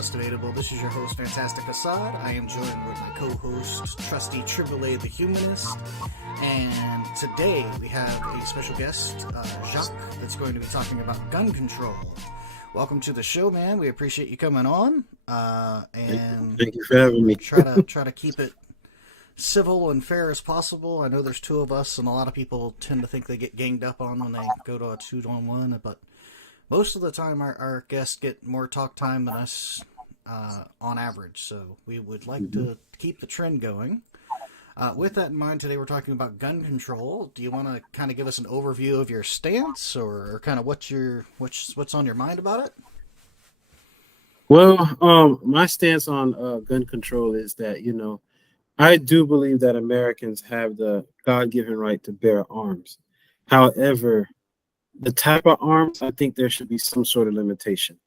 Bust Debatable. This is your host, Fantastic Assad. I am joined with my co-host, Trusty Triple the Humanist. And today we have a special guest, Jacques, that's going to be talking about gun control. Welcome to the show, man. We appreciate you coming on. And thank you for having me. try to keep it civil and fair as possible. I know there's two of us, and a lot of people tend to think they get ganged up on when they go to a 2-on-1, but most of the time our guests get more talk time than us on average, so we would like to keep the trend going. With that in mind, today we're talking about gun control. Do you want to kind of give us an overview of your stance, or kind of what's on your mind about it? Well, my stance on gun control is that, I do believe that Americans have the God-given right to bear arms. However, the type of arms, I think there should be some sort of limitation.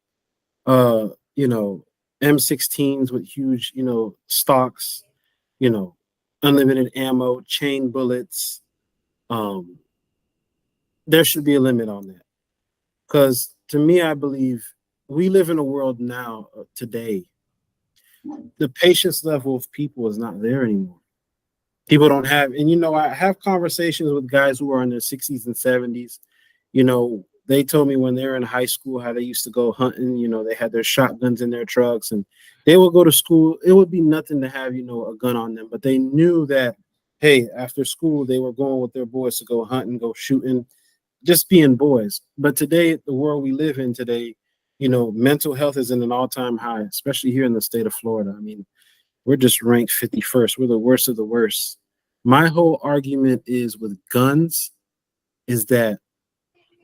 M16s with huge, stocks, unlimited ammo, chain bullets. There should be a limit on that. Because to me, I believe we live in a world now, today, the patience level of people is not there anymore. People don't have, and I have conversations with guys who are in their 60s and 70s. They told me when they were in high school how they used to go hunting. They had their shotguns in their trucks and they would go to school. It would be nothing to have, a gun on them, but they knew that, hey, after school, they were going with their boys to go hunting, go shooting, just being boys. But today, the world we live in today, mental health is in an all-time high, especially here in the state of Florida. I mean, we're just ranked 51st. We're the worst of the worst. My whole argument is with guns is that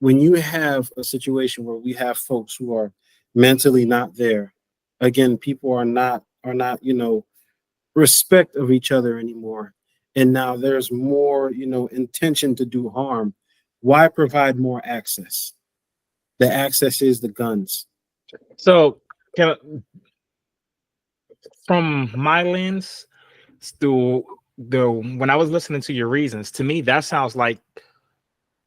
when you have a situation where we have folks who are mentally not there, again, people are not, respect of each other anymore. And now there's more, intention to do harm. Why provide more access? The access is the guns. So, from my lens, when I was listening to your reasons, to me that sounds like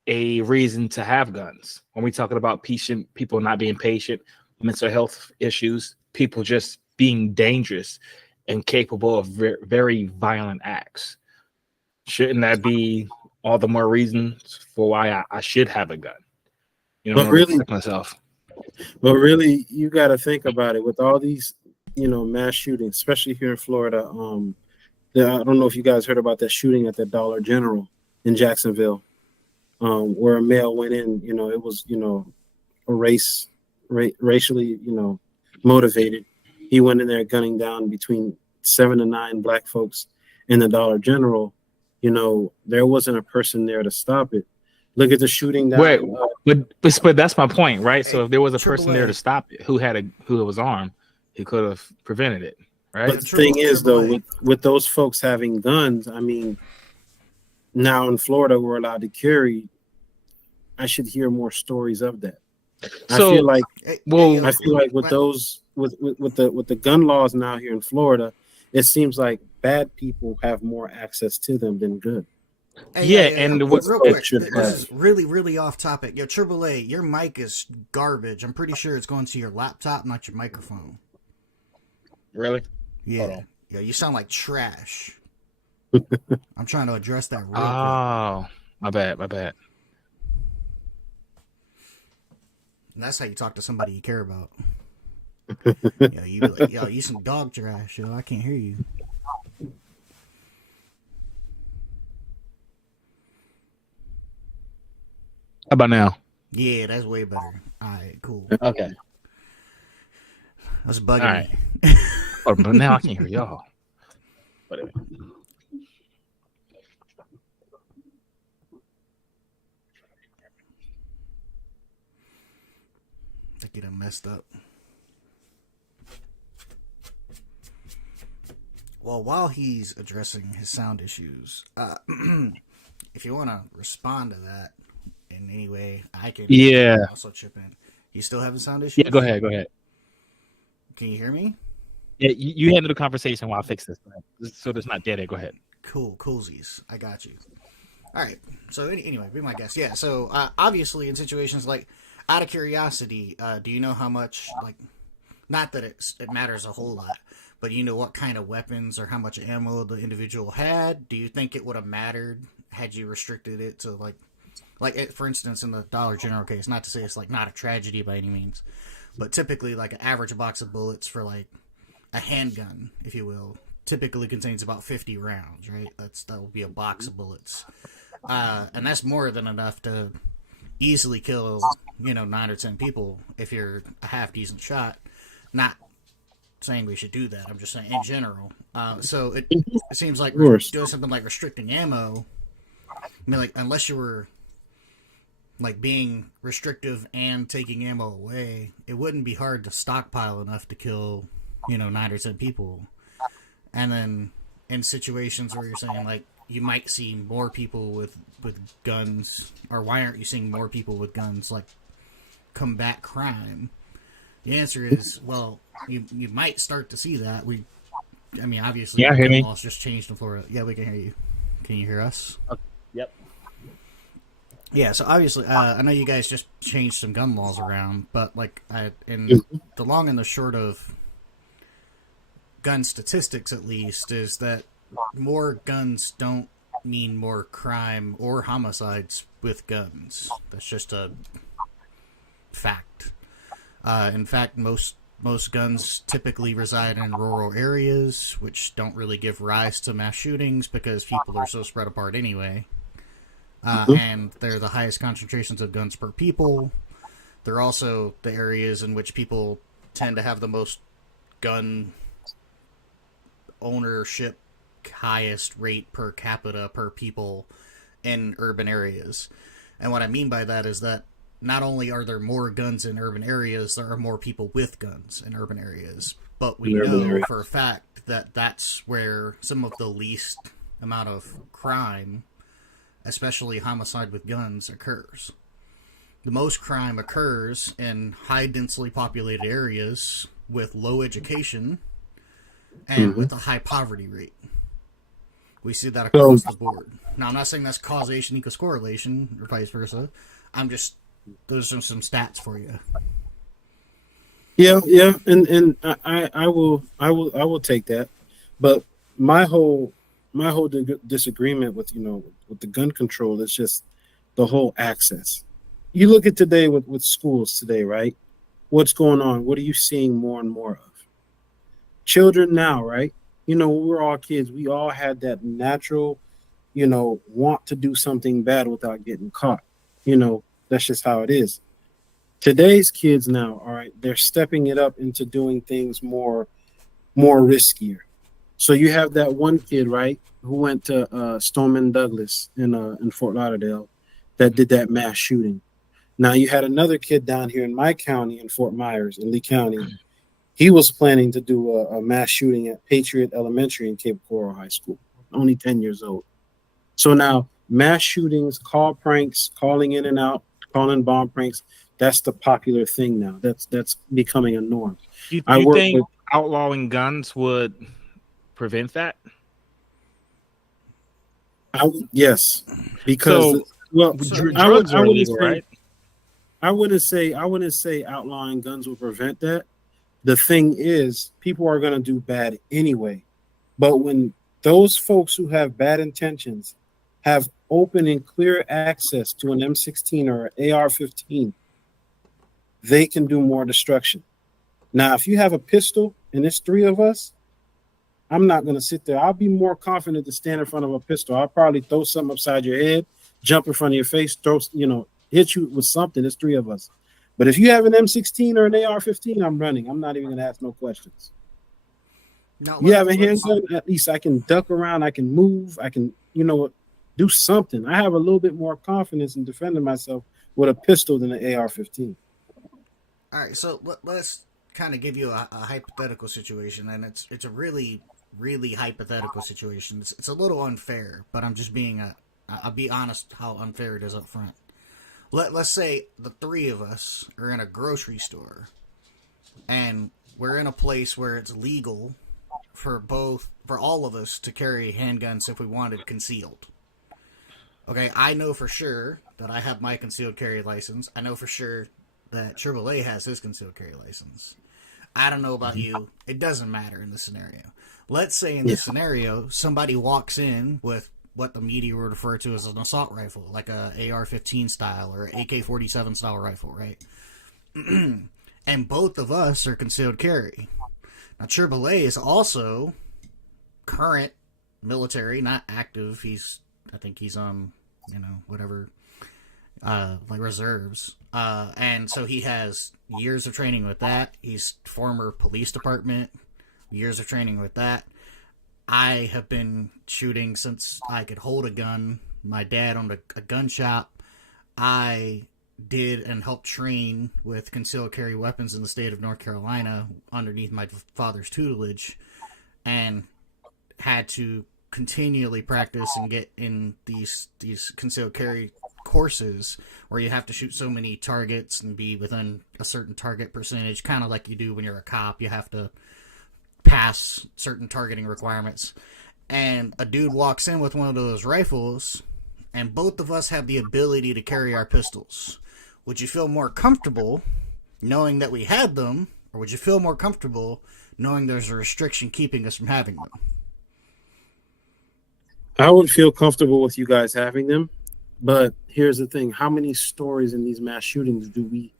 a reason to have guns. When we're talking about people not being patient, mental health issues, people just being dangerous and capable of very violent acts, shouldn't that be all the more reasons for why I should have a gun? But really, myself. But really, you got to think about it with all these, mass shootings, especially here in Florida. I don't know if you guys heard about that shooting at the Dollar General in Jacksonville, where a male went in. It was, racially, motivated. He went in there gunning down between 7 to 9 black folks in the Dollar General. There wasn't a person there to stop it. Look at the shooting down. Wait, but that's my point, right? So if there was a Triple person A. there to stop it, who was armed, he could have prevented it, right? But the thing is, though, with those folks having guns, I mean, now in Florida we're allowed to carry. I should hear more stories of that. I feel like with those with the gun laws now here in Florida, it seems like bad people have more access to them than good. And real quick, this is really, really off topic. Yo, Triple A, your mic is garbage. I'm pretty sure it's going to your laptop, not your microphone. Really? Yeah. Yeah, you sound like trash. I'm trying to address that real quick. Oh, my bad. And that's how you talk to somebody you care about. You be like, yo, you some dog trash, yo. I can't hear you. How about now? Yeah, that's way better. All right, cool. Okay. That's bugging me. Oh, but now I can't hear y'all. Whatever. I think it done messed up. Well, while he's addressing his sound issues, if you want to respond to that in any way, I can also chip in. You still having sound issues? Yeah, go ahead. Can you hear me? Yeah, you handle the conversation while I fix this, so it's not dead. Go ahead. Cool, coolsies. I got you. All right. So anyway, be my guest. Yeah. So obviously, in situations like, out of curiosity, do you know how much not that it matters a whole lot, but you know what kind of weapons or how much ammo the individual had? Do you think it would have mattered had you restricted it to for instance, in the Dollar General case, not to say it's like not a tragedy by any means, but typically like an average box of bullets for like a handgun, if you will, typically contains about 50 rounds, right? That will be a box of bullets. And that's more than enough to easily kill, 9 or 10 people if you're a half decent shot. Not saying we should do that. I'm just saying in general. So it seems like doing something like restricting ammo. I mean, like, unless you were like being restrictive and taking ammo away, it wouldn't be hard to stockpile enough to kill, 9 or 10 people. And then in situations where you're saying like you might see more people with guns, or why aren't you seeing more people with guns like combat crime? The answer is, well, you might start to see that. Obviously, yeah, gun laws just changed in Florida. Yeah, we can hear you. Can you hear us? Yep. Yeah, so obviously, I know you guys just changed some gun laws around, but like, in the long and the short of gun statistics, at least, is that more guns don't mean more crime or homicides with guns. That's just a fact. In fact, most guns typically reside in rural areas, which don't really give rise to mass shootings because people are so spread apart anyway. And they're the highest concentrations of guns per people. They're also the areas in which people tend to have the most gun ownership, highest rate per capita per people in urban areas. And what I mean by that is that not only are there more guns in urban areas, there are more people with guns in urban areas. But we know for a fact that that's where some of the least amount of crime, especially homicide with guns, occurs. The most crime occurs in high densely populated areas with low education and with a high poverty rate. We see that across the board. Now, I'm not saying that's causation equals correlation or vice versa. Those are some stats for you. Yeah, and I will take that, but my whole disagreement with with the gun control is just the whole access. You look at today with schools today, right? What's going on? What are you seeing more and more of? Children now, right? When we were all kids, we all had that natural, want to do something bad without getting caught. That's just how it is. Today's kids now, all right, they're stepping it up into doing things more riskier. So you have that one kid, right, who went to Stoneman Douglas in Fort Lauderdale that did that mass shooting. Now you had another kid down here in my county in Fort Myers in Lee County. He was planning to do a mass shooting at Patriot Elementary in Cape Coral High School, only 10 years old. So now mass shootings, call pranks, calling in and out, calling bomb pranks, that's the popular thing now. That's becoming a norm. You think outlawing guns would prevent that? Yes, because drugs are illegal, right? I wouldn't say outlawing guns will prevent that. The thing is, people are going to do bad anyway. But when those folks who have bad intentions have open and clear access to an M16 or an AR-15, they can do more destruction. Now, if you have a pistol and it's 3 of us, I'm not going to sit there. I'll be more confident to stand in front of a pistol. I'll probably throw something upside your head, jump in front of your face, hit you with something. It's 3 of us. But if you have an M16 or an AR-15, I'm running. I'm not even going to ask no questions. No, you have a handgun, at least I can duck around. I can move. I can, do something. I have a little bit more confidence in defending myself with a pistol than an AR-15. All right, so let's kind of give you a hypothetical situation, and it's a really, really hypothetical situation. It's a little unfair, but I'm just I'll be honest how unfair it is up front. Let's say the 3 of us are in a grocery store, and we're in a place where it's legal for all of us to carry handguns if we wanted concealed. Okay, I know for sure that I have my concealed carry license. I know for sure that AAA has his concealed carry license. I don't know about you. It doesn't matter in this scenario. Let's say in this scenario, somebody walks in with what the media would refer to as an assault rifle, like a AR-15 style or AK-47 style rifle, right? And both of us are concealed carry. Now, Triboulet is also current military, not active. I think he's whatever, like reserves. And so he has years of training with that. He's former police department, years of training with that. I have been shooting since I could hold a gun. My dad owned a gun shop. I did and helped train with concealed carry weapons in the state of North Carolina underneath my father's tutelage, and had to continually practice and get in these concealed carry courses where you have to shoot so many targets and be within a certain target percentage, kind of like you do when you're a cop. You have to pass certain targeting requirements. And a dude walks in with one of those rifles, and both of us have the ability to carry our pistols. Would you feel more comfortable knowing that we had them, or would you feel more comfortable knowing there's a restriction keeping us from having them? I would feel comfortable with you guys having them, but here's the thing: how many stories in these mass shootings do we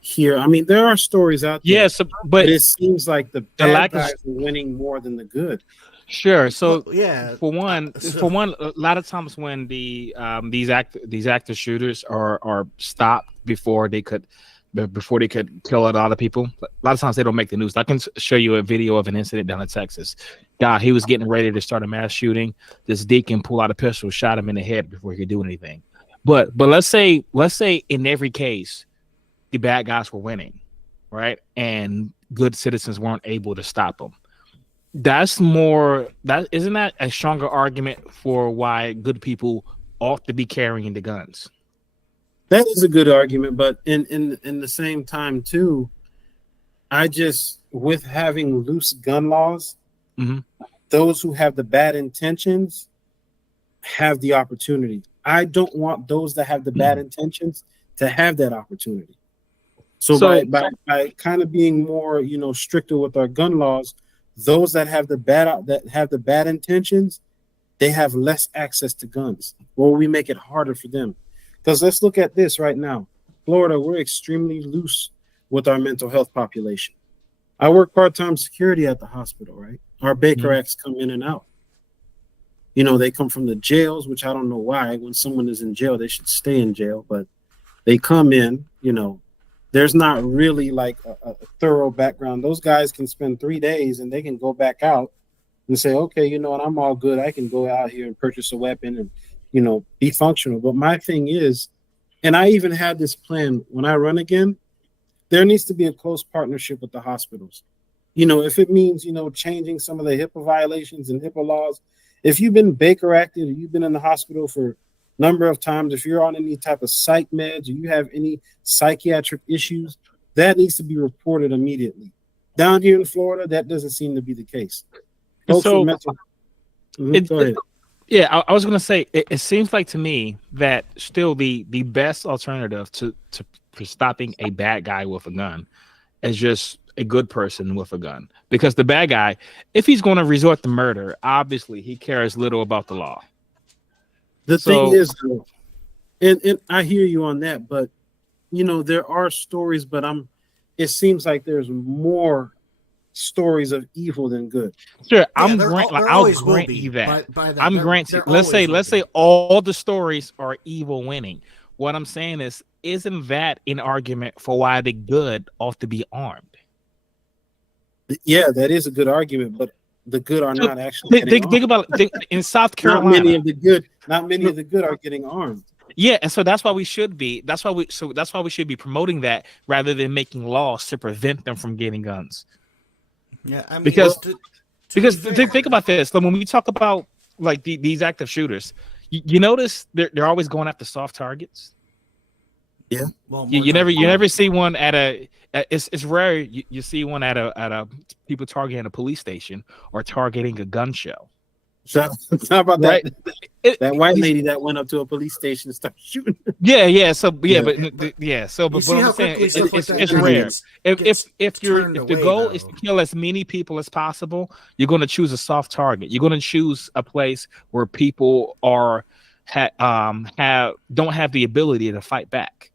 hear? I mean, there are stories out there. Yes, but it seems like the bad lack guys are winning more than the good. Sure. So Well, yeah, for one, a lot of times when these active shooters are stopped before they could kill a lot of people, a lot of times they don't make the news. I can show you a video of an incident down in Texas. God, he was getting ready to start a mass shooting. This deacon pulled out a pistol, shot him in the head before he could do anything. But let's say in every case, the bad guys were winning, right? And good citizens weren't able to stop them. Isn't that a stronger argument for why good people ought to be carrying the guns? That is a good argument, but in the same time too, with having loose gun laws, those who have the bad intentions have the opportunity. I don't want those that have the bad intentions to have that opportunity. So by kind of being more, stricter with our gun laws, those that have the bad intentions, they have less access to guns, or we make it harder for them. Because let's look at this right now. Florida, we're extremely loose with our mental health population. I work part-time security at the hospital, right? Our Baker Acts come in and out. They come from the jails, which I don't know why. When someone is in jail, they should stay in jail, but they come in, there's not really like a thorough background. Those guys can spend 3 days and they can go back out and say, okay, you know what, I'm all good. I can go out here and purchase a weapon and, be functional. But my thing is, and I even had this plan when I run again, there needs to be a close partnership with the hospitals. If it means, changing some of the HIPAA violations and HIPAA laws, if you've been Baker acted or you've been in the hospital for number of times, if you're on any type of psych meds or you have any psychiatric issues, that needs to be reported immediately. Down here in Florida, that doesn't seem to be the case. Folks So go ahead. Yeah, I was going to say, it seems like to me that still the best alternative to stopping a bad guy with a gun is just a good person with a gun. Because the bad guy, if he's going to resort to murder, obviously he cares little about the law. The thing is, though, and I hear you on that, but there are stories, but it seems like there's more stories of evil than good. Sure, I'll grant you that. Let's say all the stories are evil winning. What I'm saying is, isn't that an argument for why the good ought to be armed? Yeah, that is a good argument, but the good are not actually. Think about it. In South Carolina, not many of the good are getting armed. Yeah, and so that's why we should be. That's why we should be promoting that rather than making laws to prevent them from getting guns. Yeah, I mean, because think about this. So when we talk about like these active shooters, you notice they're always going after soft targets. Yeah. Well, you never see one at a. It's rare you see one at a people targeting a police station or targeting a gun show. So how about that? Right? That white lady that went up to a police station and started shooting. Yeah. So Yeah. but You see what how I'm saying, quickly stuff like that it's rare. gets If turned the away, goal is though. to kill as many people as possible, you're going to choose a soft target. You're going to choose a place where people don't have the ability to fight back.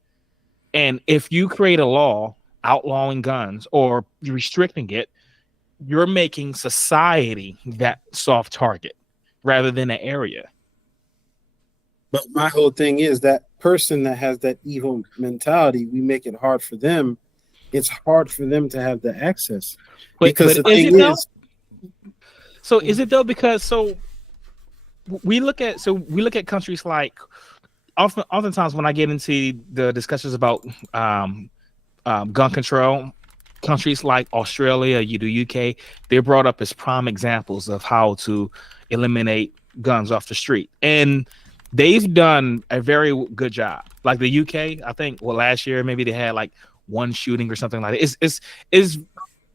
And if you create a law outlawing guns or restricting it, you're making society that soft target rather than an area. But my whole thing is that person that has that evil mentality, we make it hard for them. It's hard for them to have the access. Because the thing is, so is it though? Because we look at countries like oftentimes when I get into the discussions about gun control, countries like Australia, the UK, they're brought up as prime examples of how to eliminate guns off the street, and they've done a very good job. Like the UK, I think, last year maybe they had like one shooting or something like that.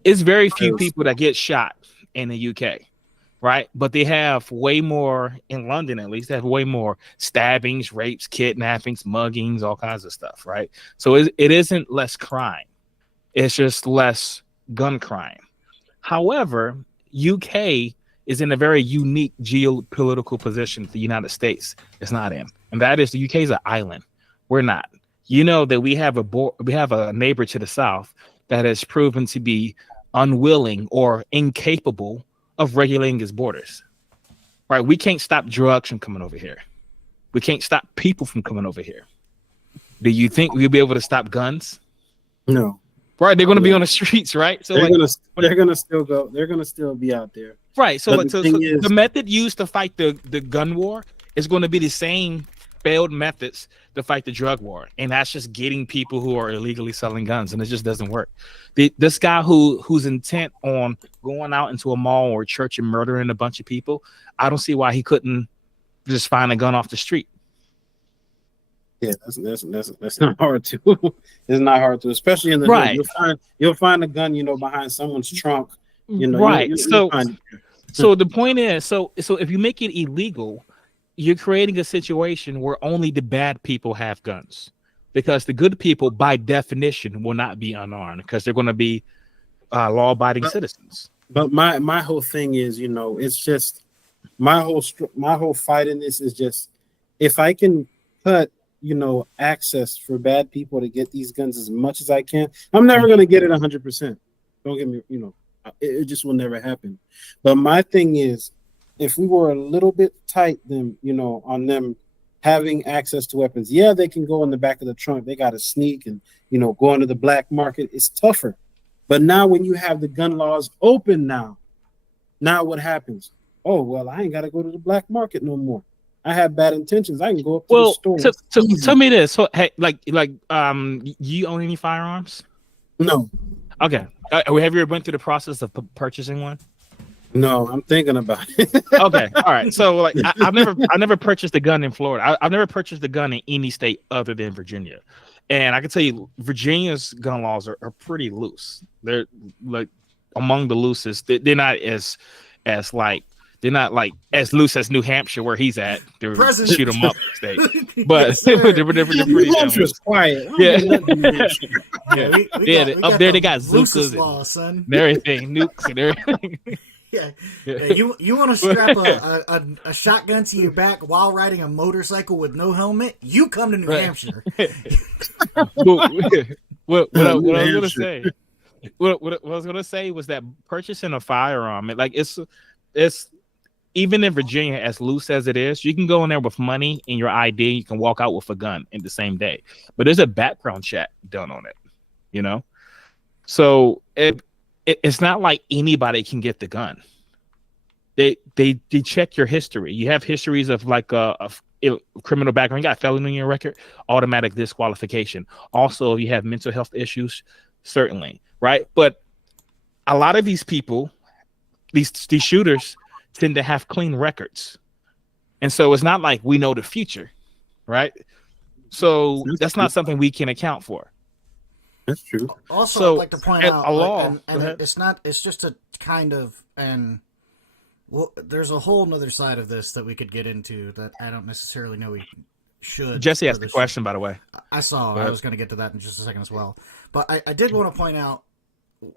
It's very few people that get shot in the UK, right? But they have way more in London, at least. They have way more stabbings, rapes, kidnappings, muggings, all kinds of stuff, right? So it isn't less crime. It's just less gun crime. However, UK is in a very unique geopolitical position the United States is not in. And that is the UK is an island. We're not. You know that we have a neighbor to the south that has proven to be unwilling or incapable of regulating its borders. Right? We can't stop drugs from coming over here. We can't stop people from coming over here. Do you think we'll be able to stop guns? No. Right, they're going to be on the streets, right? So they're gonna still go. They're gonna still be out there. Right. So the method used to fight the gun war is going to be the same failed methods to fight the drug war, and that's just getting people who are illegally selling guns, and it just doesn't work. This guy who's intent on going out into a mall or a church and murdering a bunch of people, I don't see why he couldn't just find a gun off the street. Yeah, that's not hard to. It's not hard to, especially in the right. You'll find a gun, behind someone's trunk. Right. So the point is, so if you make it illegal, you're creating a situation where only the bad people have guns, because the good people, by definition, will not be unarmed because they're going to be law-abiding citizens. But my whole thing is, it's just my whole fight in this is just if I can cut access for bad people to get these guns as much as I can. I'm never going to get it 100%. Don't get me, it just will never happen. But my thing is, if we were a little bit tight, then, on them having access to weapons, yeah, they can go in the back of the trunk. They got to sneak and, go into the black market. It's tougher. But now when you have the gun laws open now what happens? Oh, well, I ain't got to go to the black market no more. I have bad intentions. I can go up to the store. So tell me this. So, hey, you own any firearms? No. Okay. Have you ever went through the process of purchasing one? No, I'm thinking about it. Okay. All right. So, I never purchased a gun in Florida. I've never purchased a gun in any state other than Virginia. And I can tell you, Virginia's gun laws are pretty loose. They're like among the loosest. They're not they're not like as loose as New Hampshire where he's at. They shoot them up state, but they're pretty loose. Quiet. Up there they got Zookas law, son. And everything, nukes and everything. Yeah. You want to strap a shotgun to your back while riding a motorcycle with no helmet? You come to New Hampshire. What I was gonna say was that purchasing a firearm, it's even in Virginia, as loose as it is, you can go in there with money and your ID. You can walk out with a gun in the same day, but there's a background check done on it. So it's not like anybody can get the gun. They check your history. You have histories of like a criminal background. You got a felony on your record, automatic disqualification. Also, if you have mental health issues, certainly, right? But a lot of these people, these shooters, tend to have clean records, and so it's not like we know the future, right? So that's not something we can account for. That's true. Also, I'd like to point out, a law, and it's not. It's just a kind of Well, there's a whole nother side of this that we could get into that I don't necessarily know we should. Jesse for asked the this question, by the way. I saw. Go I ahead. was going to get to that in just a second as well. But I did want to point out,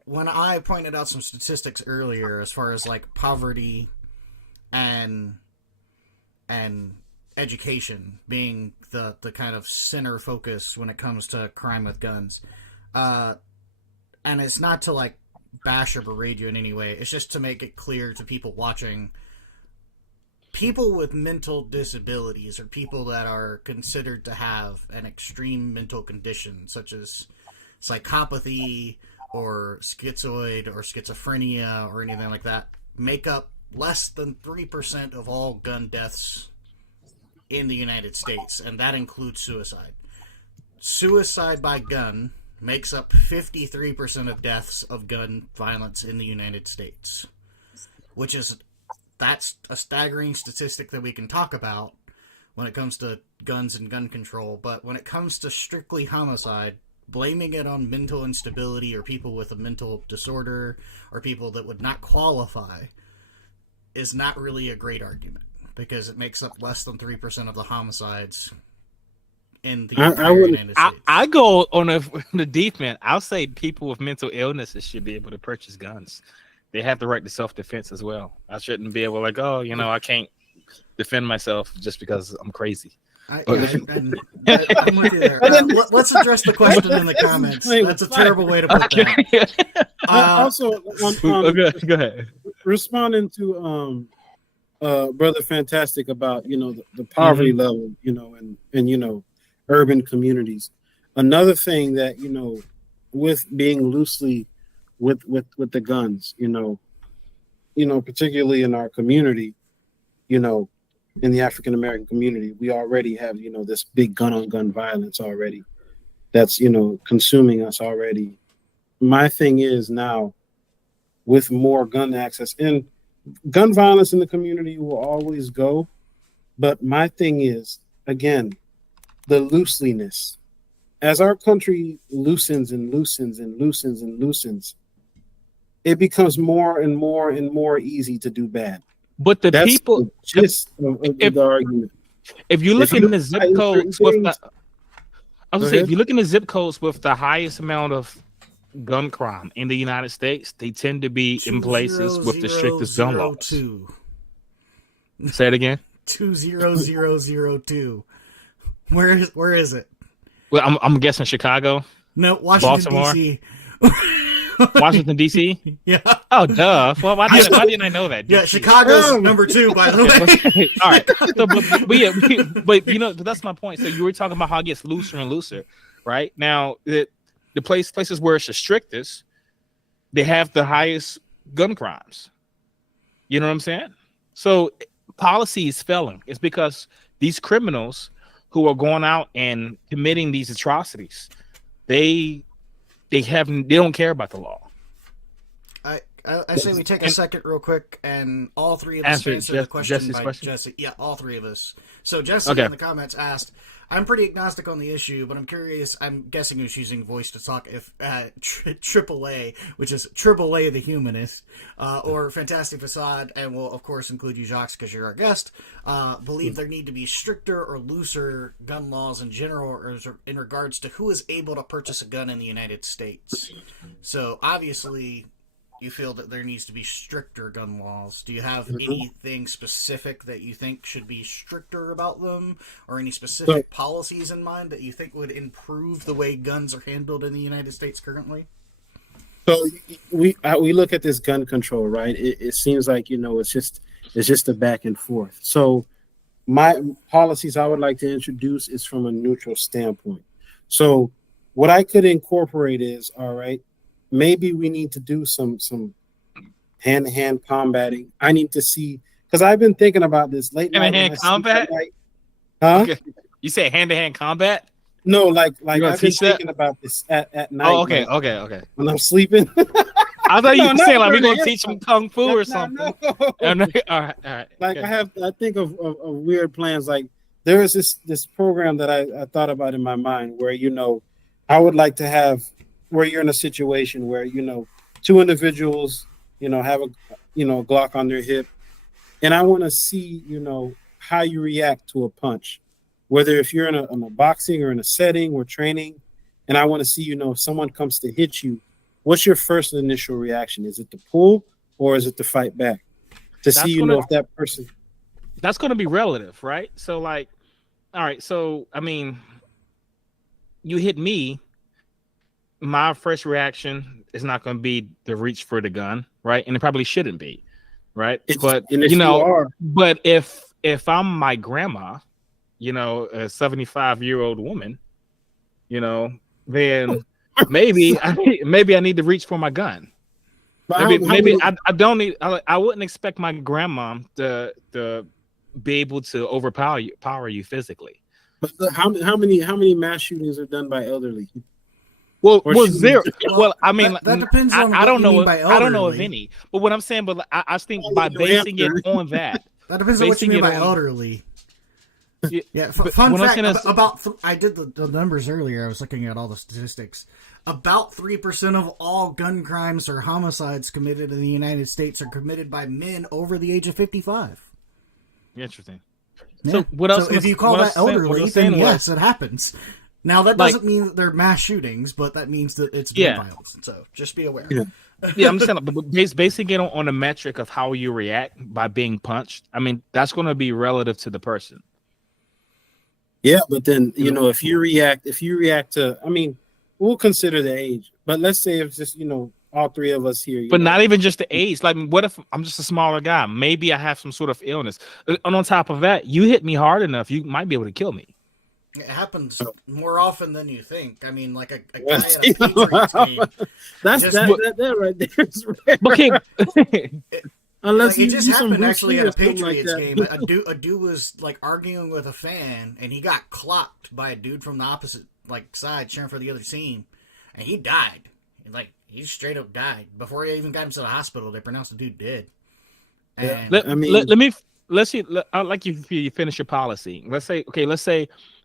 when I pointed out some statistics earlier as far as like poverty and education being the kind of center focus when it comes to crime with guns. And it's not to like bash or berate you in any way. It's just to make it clear to people watching. People with mental disabilities or people that are considered to have an extreme mental condition, such as psychopathy or schizoid or schizophrenia or anything like that, make up less than 3% of all gun deaths in the United States, and that includes suicide. Suicide by gun makes up 53% of deaths of gun violence in the United States, which is that's a staggering statistic that we can talk about when it comes to guns and gun control. But when it comes to strictly homicide, blaming it on mental instability or people with a mental disorder or people that would not qualify is not really a great argument, because it makes up less than 3% of the homicides in the entire United States. I go on the deep end. I'll say people with mental illnesses should be able to purchase guns. They have the right to self-defense as well. I shouldn't be able like, oh, I can't defend myself just because I'm crazy. I'm with you there. Let's address the question in the comments. That's a terrible way to put that. Also, Go ahead. Responding to Brother Fantastic about the poverty level, and urban communities. Another thing that with being loosely with the guns, particularly in our community, in the African American community, we already have this big gun on gun violence already that's consuming us already. My thing is now, with more gun access, and gun violence in the community will always go, but my thing is, again, the looseliness. As our country loosens and loosens and loosens and loosens, it becomes more and more and more easy to do bad. But That's people, the gist of the argument. if you look in the zip codes with the, I was Go say, ahead. if you look in the zip codes with the highest amount of gun crime in the United States, they tend to be in places with the strictest gun laws. 20002. Say it again. 20002. Where is it? Well, I'm guessing Chicago, No, Washington Baltimore? D.C. Washington D.C. Yeah. Oh, duh. Well, why didn't I know that? Yeah, DC. Chicago's number 2, by the way. All right. So, but that's my point. So you were talking about how it gets looser and looser, right? Now, the places where it's the strictest, they have the highest gun crimes. You know what I'm saying? So policy is failing. It's because these criminals who are going out and committing these atrocities, they don't care about the law. I say we take a second real quick, and all three of us answer the question Jesse's by question? Jesse. Yeah, all three of us. So Jesse Okay. in the comments asked, I'm pretty agnostic on the issue, but I'm curious, I'm guessing who's using voice to talk, if AAA, which is AAA the Humanist, or Fantastic Facade, and we'll of course include you, Jacques, because you're our guest, believe there need to be stricter or looser gun laws in general, or in regards to who is able to purchase a gun in the United States. So obviously you feel that there needs to be stricter gun laws. Do you have anything specific that you think should be stricter about them, or any specific policies in mind that you think would improve the way guns are handled in the United States currently? So we look at this gun control, right? It seems like it's just a back and forth. So my policies I would like to introduce is from a neutral standpoint. So what I could incorporate is, all right, maybe we need to do some hand-to-hand combating. I need to see, because I've been thinking about this lately. Hand-to-hand combat? Huh? Okay. You say hand-to-hand combat? No, like You gonna I've been teach that? thinking about this at night. Oh, okay, like, okay. when I'm sleeping. I thought you were No, saying not like we're gonna for teach them kung fu or something. No. Oh, no. All right. Like Okay. I think of weird plans. Like there is this program that I thought about in my mind where I would like to have, where you're in a situation where two individuals have a Glock on their hip, and I want to see, how you react to a punch, whether if you're in a boxing or in a setting or training, and I want to see, if someone comes to hit you, what's your first initial reaction? Is it to pull or is it to fight back? To see, if that person. That's going to be relative, right? So, like, all right. So, I mean, you hit me. My first reaction is not going to be to reach for the gun, right? And it probably shouldn't be, right? But but if I'm my grandma, a 75-year-old woman, then maybe I need to reach for my gun. Maybe I don't need. I wouldn't expect my grandma to be able to overpower you physically. But how many mass shootings are done by elderly? Well, zero. Well, I mean, that depends on. I don't know. By I don't know of any. But what I'm saying, I think by basing it on that. That depends on what you mean by elderly. Yeah. Fun fact about I did the numbers earlier. I was looking at all the statistics. About 3% of all gun crimes or homicides committed in the United States are committed by men over the age of 55. Interesting. Yeah. So what else? So if you call that elderly, then yes, it happens. Now that doesn't mean that they're mass shootings, but that means that it's gun violence. So just be aware. Yeah, I'm saying, but basing it on a metric of how you react by being punched. I mean, that's going to be relative to the person. Yeah, but then if you react to, I mean, we'll consider the age. But let's say it's just all three of us here. But not even just the age. Like, what if I'm just a smaller guy? Maybe I have some sort of illness. And on top of that, you hit me hard enough, you might be able to kill me. It happens more often than you think. I mean, like a guy at a Patriots game. That right there is rare. Okay. Unless it just happened actually at a Patriots game. A dude was like arguing with a fan, and he got clocked by a dude from the opposite side cheering for the other team, and he died. He straight up died before he even got him to the hospital. They pronounced the dude dead. And let's see. I'd like you finish your policy. Let's say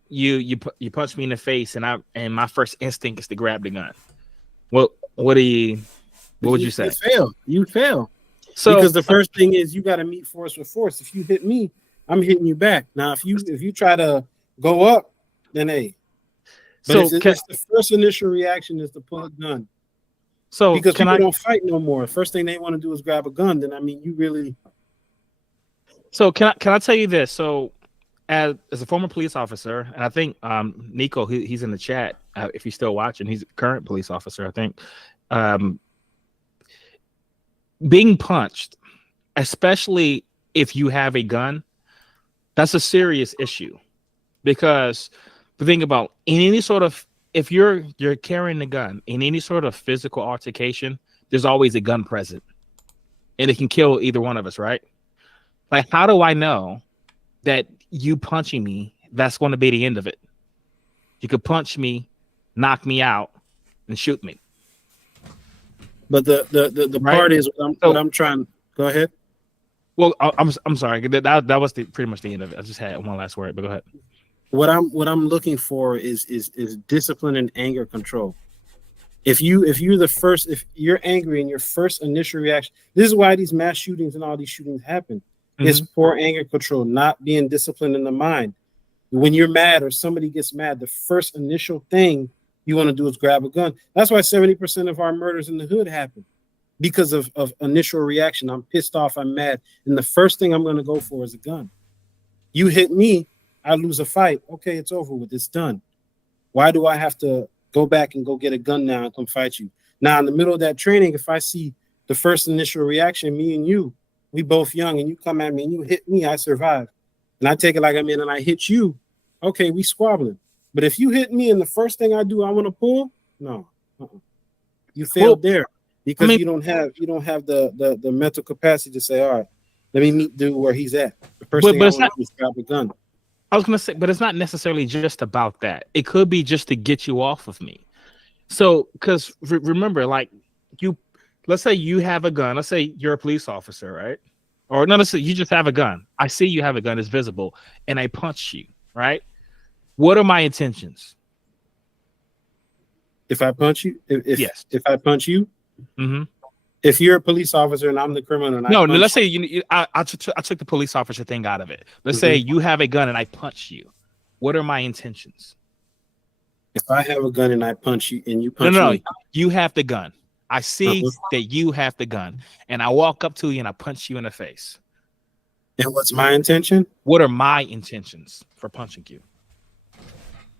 you punch me in the face, and my first instinct is to grab the gun. What would you say? You fail. So because the first thing is you got to meet force with force. If you hit me, I'm hitting you back. Now, if you try to go up, then hey. But it's the first initial reaction is to pull a gun. So because people don't fight no more. First thing they want to do is grab a gun. Then I mean, you really. So can I tell you this? So as a former police officer, and I think Nico, he's in the chat. If he's still watching, he's a current police officer. I think. Being punched, especially if you have a gun, that's a serious issue, because think about if you're carrying a gun in any sort of physical altercation, there's always a gun present, and it can kill either one of us, right? Like, how do I know that you punching me, that's going to be the end of it? You could punch me, knock me out, and shoot me. But the right? part is what I'm trying. Go ahead. Well, I'm sorry. That was pretty much the end of it. I just had one last word, but go ahead. What I'm looking for is discipline and anger control. If you're angry and your first initial reaction, this is why these mass shootings and all these shootings happen. Mm-hmm. It's poor anger control, not being disciplined in the mind. When you're mad or somebody gets mad, the first initial thing you want to do is grab a gun. That's why 70% of our murders in the hood happen, because of initial reaction. I'm pissed off, I'm mad, and the first thing I'm going to go for is a gun. You hit me, I lose a fight. Okay, it's over with. It's done. Why do I have to go back and go get a gun now and come fight you? Now, in the middle of that training, if I see the first initial reaction, me and you, we both young, and you come at me and you hit me, I survive. And I take it like I'm in and I hit you. Okay, we squabbling. But if you hit me and the first thing I do, I want to pull, no. You failed there, because you don't have the mental capacity to say, all right, let me meet dude where he's at. The first thing I want to do is grab a gun. I was going to say, but it's not necessarily just about that. It could be just to get you off of me. So, because remember, let's say you have a gun. Let's say you're a police officer, right? Or no, let's say you just have a gun. I see you have a gun. It's visible. And I punch you, right? What are my intentions? If I punch you, if yes. If I punch you, mm-hmm. If you're a police officer and I'm the criminal, and I No, punch let's say I took the police officer thing out of it. Let's say you have a gun and I punch you. What are my intentions? if I have a gun and I punch you and you punch No, me, you have the gun. I see that you have the gun, and I walk up to you and I punch you in the face. and what's my intention? What are my intentions for punching you?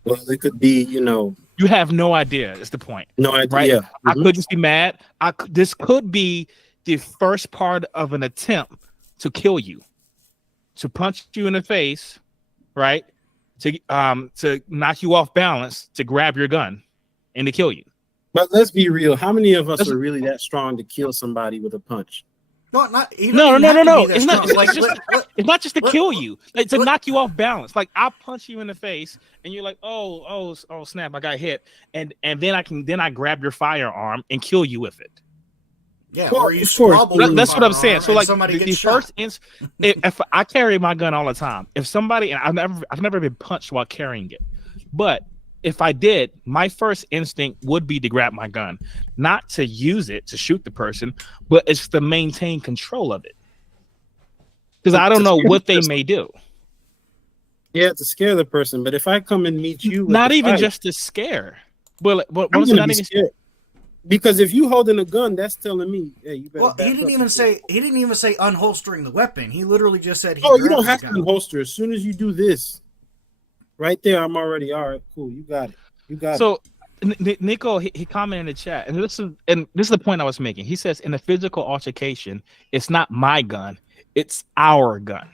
Well, it could be, You have no idea. Is the point? no idea. Right? Yeah. I could just be mad. This could be the first part of an attempt to kill you, to punch you in the face, right? To knock you off balance, to grab your gun, and to kill you. But let's be real. How many of us are really that strong to kill somebody with a punch? No. It's not. It's not just to kill you. Like to knock you off balance. Like I'll punch you in the face, and you're like, oh, snap! I got hit, and then I grab your firearm and kill you with it. Yeah, Well, or you of course. squabble That's what I'm saying. So like somebody the gets shot. first if I carry my gun all the time, if somebody, and I've never been punched while carrying it, but if I did, my first instinct would be to grab my gun, not to use it to shoot the person, but it's to maintain control of it. Because I don't know what they may do. Yeah, to scare the person. But if I come and meet you, with Not the even fight, just to scare. But I'm not gonna be even scared. Because if you holding a gun, that's telling me, hey, you better. Well, back he didn't up. even say unholstering the weapon. He literally just said, Oh, you don't grabbed have the to gun. holster. As soon as you do this, right there, I'm already all right. Cool, you got it. You got it. So Nico, he commented in the chat, and this is the point I was making. He says in a physical altercation, it's not my gun, it's our gun,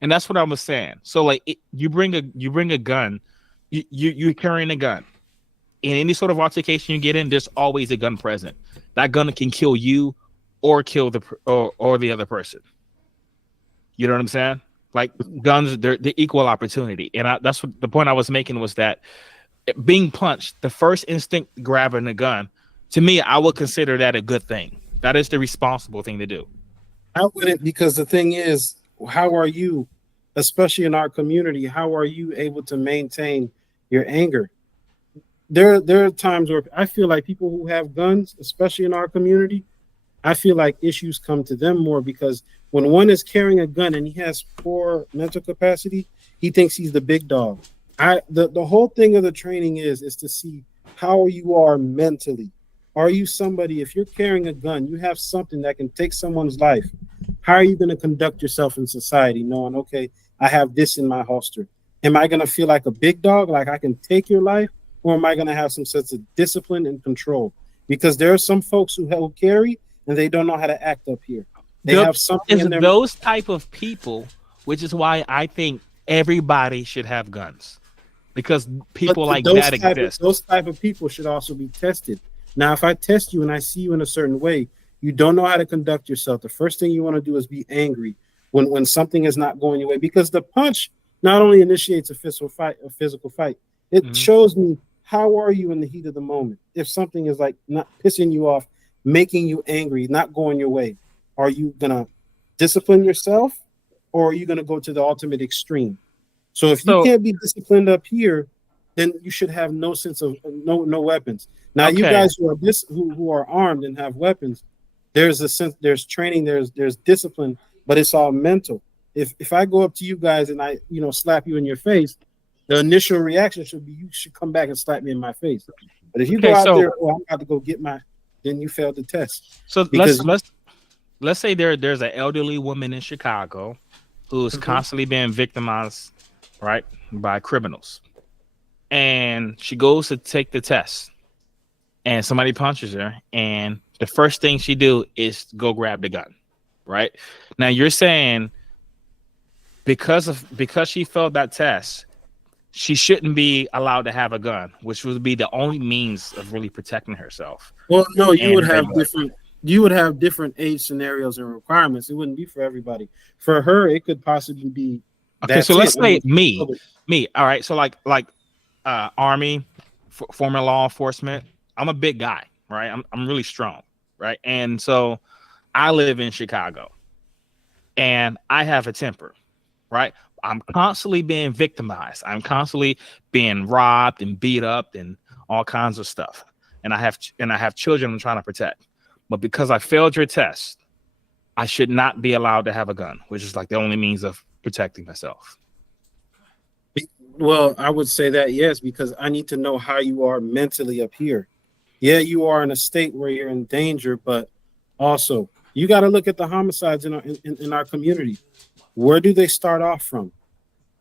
and that's what I was saying. So like, you bring a gun, you're carrying a gun. In any sort of altercation you get in, there's always a gun present. That gun can kill you, or kill or the other person. You know what I'm saying? Like guns, they're equal opportunity, and that's what the point I was making was that. Being punched, the first instinct grabbing a gun, to me, I would consider that a good thing. That is the responsible thing to do. I wouldn't, because the thing is, how are you, especially in our community, how are you able to maintain your anger? There are times where I feel like people who have guns, especially in our community, I feel like issues come to them more because when one is carrying a gun and he has poor mental capacity, he thinks he's the big dog. The whole thing of the training is to see how you are mentally. Are you somebody, if you're carrying a gun, you have something that can take someone's life, how are you going to conduct yourself in society knowing, okay, I have this in my holster? Am I going to feel like a big dog, like I can take your life, or am I going to have some sense of discipline and control? Because there are some folks who carry and they don't know how to act up here. They have something in their those type of people, which is why I think everybody should have guns. Because people like that exist. Those type of people should also be tested. Now, if I test you and I see you in a certain way, you don't know how to conduct yourself. The first thing you want to do is be angry when something is not going your way. Because the punch not only initiates a physical fight, it shows me how are you in the heat of the moment. If something is like not pissing you off, making you angry, not going your way, are you gonna discipline yourself, or are you gonna go to the ultimate extreme? So if you can't be disciplined up here, then you should have no sense of no weapons. Now, you guys who are armed and have weapons, there's a sense, there's training, there's discipline, but it's all mental. If I go up to you guys and I slap you in your face, the initial reaction should be you should come back and slap me in my face. But if you go out there, I'm about to go get then you failed the test. So let's say there's an elderly woman in Chicago who's constantly being victimized, right, by criminals, and she goes to take the test, and somebody punches her, and the first thing she do is go grab the gun, right? Now you're saying because she failed that test, she shouldn't be allowed to have a gun, which would be the only means of really protecting herself. Well, no, you would have different age scenarios and requirements. It wouldn't be for everybody. For her, it could possibly be. Okay, so let's say me. All right, so like Army, former law enforcement. I'm a big guy, right? I'm really strong, right? And so I live in Chicago, and I have a temper, right? I'm constantly being victimized. I'm constantly being robbed and beat up and all kinds of stuff. And I have children I'm trying to protect. but because I failed your test, I should not be allowed to have a gun, which is like the only means of protecting myself. Well, I would say that yes, because I need to know how you are mentally up here. Yeah, you are in a state where you're in danger, but also you got to look at the homicides in our community. Where do they start off from?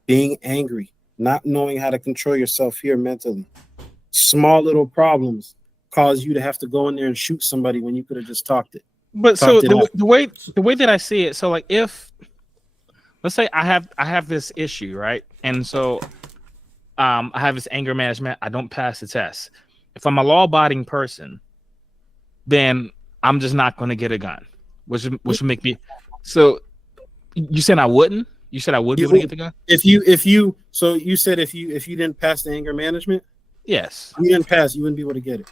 Being angry, not knowing how to control yourself here mentally. Small little problems cause you to have to go in there and shoot somebody when you could have just talked it. But so Talked it out. the way that I see it, so like if let's say I have this issue, right? And so I have this anger management, I don't pass the test. If I'm a law-abiding person, then I'm just not going to get a gun, which would make me. So you said I wouldn't? You said I would be able to get the gun? If you said if you didn't pass the anger management, Yes. you didn't pass, you wouldn't be able to get it.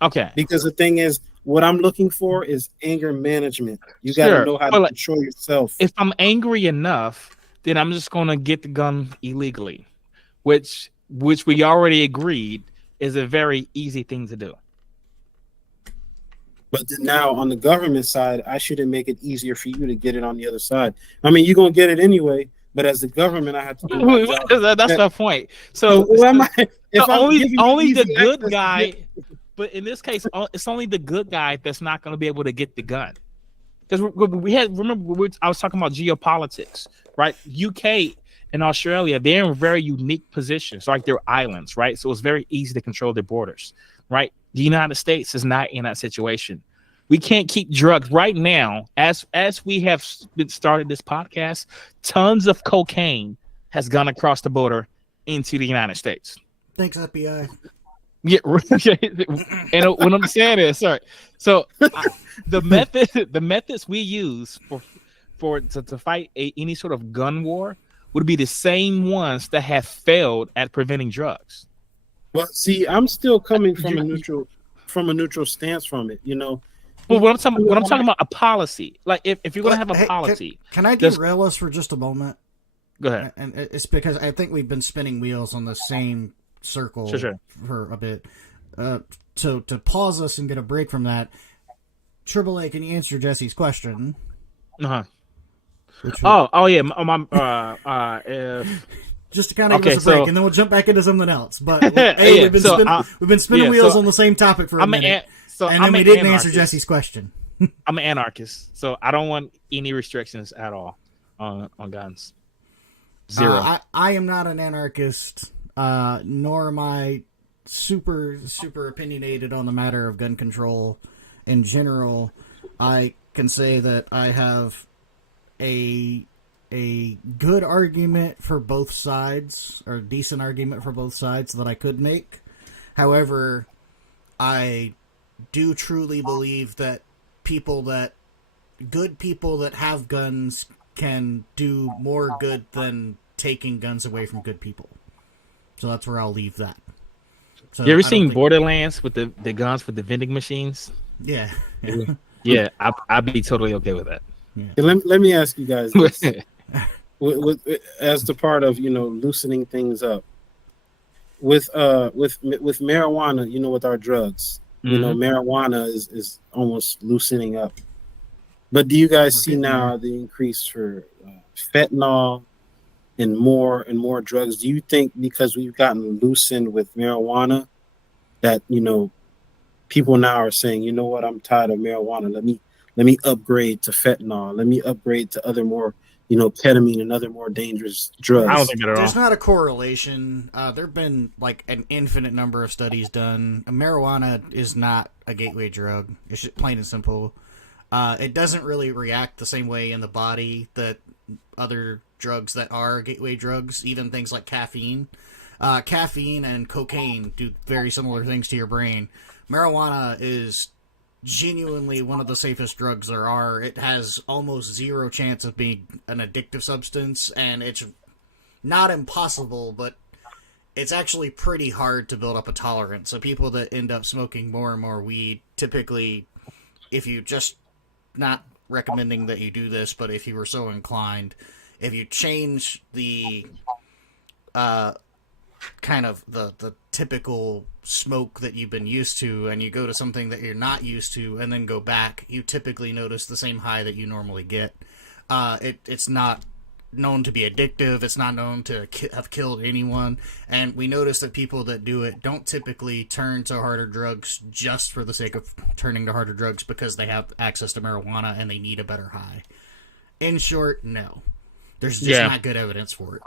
Okay. Because the thing is, what I'm looking for is anger management. You got to know how to control yourself. If I'm angry enough, then I'm just going to get the gun illegally, which we already agreed is a very easy thing to do. But then now on the government side, I shouldn't make it easier for you to get it on the other side. I mean, you're going to get it anyway, but as the government, I have to do my job. That's my point. So only the good guy, but in this case, it's only the good guy that's not going to be able to get the gun. Because I was talking about geopolitics, right? UK and Australia, they're in very unique positions, like they're islands, right? So it's very easy to control their borders, right? The United States is not in that situation. We can't keep drugs right now. As we have started this podcast, tons of cocaine has gone across the border into the United States. Thanks, FBI. Yeah, and what I'm saying is, sorry. So the methods we use to fight any sort of gun war would be the same ones that have failed at preventing drugs. Well, see, I'm still coming from a neutral stance from it, you know. Well, what I'm talking about a policy. Like if you're gonna have a policy, can I derail us for just a moment? Go ahead. And it's because I think we've been spinning wheels on the same circle for a bit. So to pause us and get a break from that, Triple A, can you answer Jesse's question? Uh-huh. Oh yeah. Just to kind of give us a break, and then we'll jump back into something else. But we've been spinning wheels on the same topic for a minute, and then we didn't answer Jesse's question. I'm an anarchist, so I don't want any restrictions at all on guns. Zero. I am not an anarchist, nor am I super opinionated on the matter of gun control in general. I can say that I have a good argument for both sides, or a decent argument for both sides that I could make. However, I do truly believe that good people that have guns can do more good than taking guns away from good people. So that's where I'll leave that. So you ever seen Borderlands with the guns with the vending machines? Yeah. Yeah, I'd be totally okay with that. Yeah. Let me ask you guys this. As the part of loosening things up with marijuana, with our drugs, marijuana is almost loosening up. But do you guys see now the increase for fentanyl and more drugs? Do you think because we've gotten loosened with marijuana that people now are saying, you know what, I'm tired of marijuana. Let me upgrade to fentanyl. Let me upgrade to other more ketamine and other more dangerous drugs. I don't think that at all. There's not a correlation. There have been like an infinite number of studies done. Marijuana is not a gateway drug. It's just plain and simple. It doesn't really react the same way in the body that other drugs that are gateway drugs, even things like caffeine. Caffeine and cocaine do very similar things to your brain. Marijuana is genuinely one of the safest drugs there are. It has almost zero chance of being an addictive substance, and it's not impossible, but it's actually pretty hard to build up a tolerance. So people that end up smoking more and more weed, typically, if you just, not recommending that you do this, but if you were so inclined, if you change the kind of the typical smoke that you've been used to, and you go to something that you're not used to and then go back, you typically notice the same high that you normally get. It's not known to be addictive. It's not known to have killed anyone. And we notice that people that do it don't typically turn to harder drugs just for the sake of turning to harder drugs because they have access to marijuana and they need a better high. In short, no. There's just not good evidence for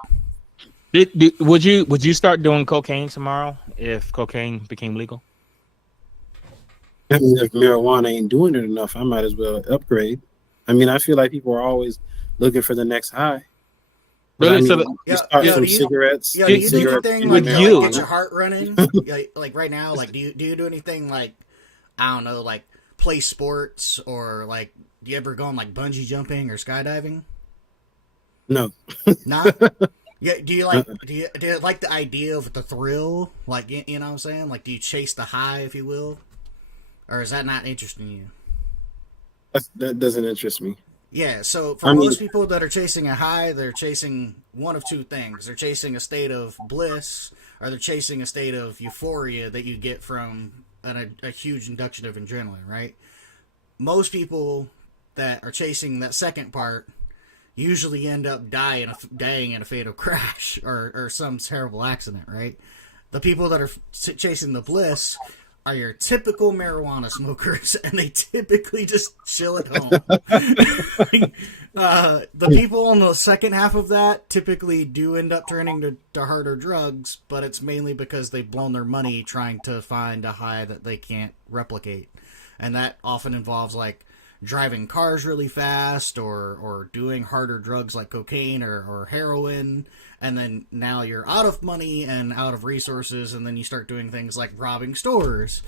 it. Would you start doing cocaine tomorrow if cocaine became legal? I mean, if marijuana ain't doing it enough, I might as well upgrade. I mean, I feel like people are always looking for the next high. Really? I mean, So you start from cigarettes. Yeah, do you do cigarette anything with like you. get your heart running? like right now, like do you do anything like, I don't know, like play sports, or like do you ever go on like bungee jumping or skydiving? No. Not? Yeah, do you like do you like the idea of the thrill? Like you know what I'm saying? Like do you chase the high, if you will? Or is that not interesting you? That doesn't interest me. Yeah, so for most people that are chasing a high, they're chasing one of two things. They're chasing a state of bliss, or they're chasing a state of euphoria that you get from a huge induction of adrenaline, right? Most people that are chasing that second part usually end up dying in a fatal crash or some terrible accident, right? The people that are chasing the bliss are your typical marijuana smokers, and they typically just chill at home. The people on the second half of that typically do end up turning to harder drugs, but it's mainly because they've blown their money trying to find a high that they can't replicate. And that often involves like driving cars really fast or doing harder drugs like cocaine or heroin, and then now you're out of money and out of resources, and then you start doing things like robbing stores,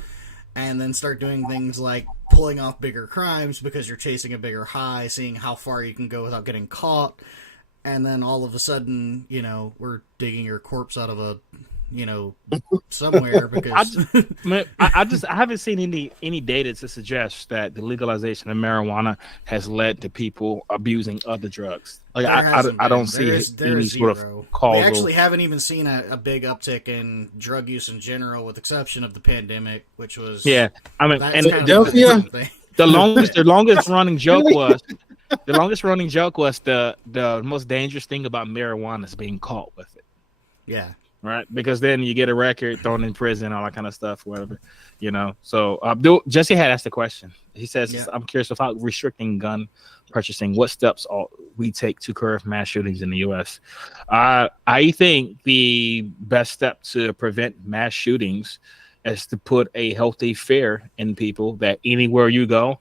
and then start doing things like pulling off bigger crimes because you're chasing a bigger high, seeing how far you can go without getting caught, and then all of a sudden, you know, we're digging your corpse out of a, you know, somewhere because I haven't seen any data to suggest that the legalization of marijuana has led to people abusing other drugs. Like I don't see any sort of causal. We actually haven't even seen a big uptick in drug use in general, with the exception of the pandemic, which was I mean, and the longest running joke was the most dangerous thing about marijuana is being caught with it. Yeah. Right, because then you get a record, thrown in prison, all that kind of stuff, whatever, you know. So, Jesse had asked the question. He says, "I'm curious about restricting gun purchasing. What steps we take to curb mass shootings in the U.S.?" I think the best step to prevent mass shootings is to put a healthy fear in people that anywhere you go,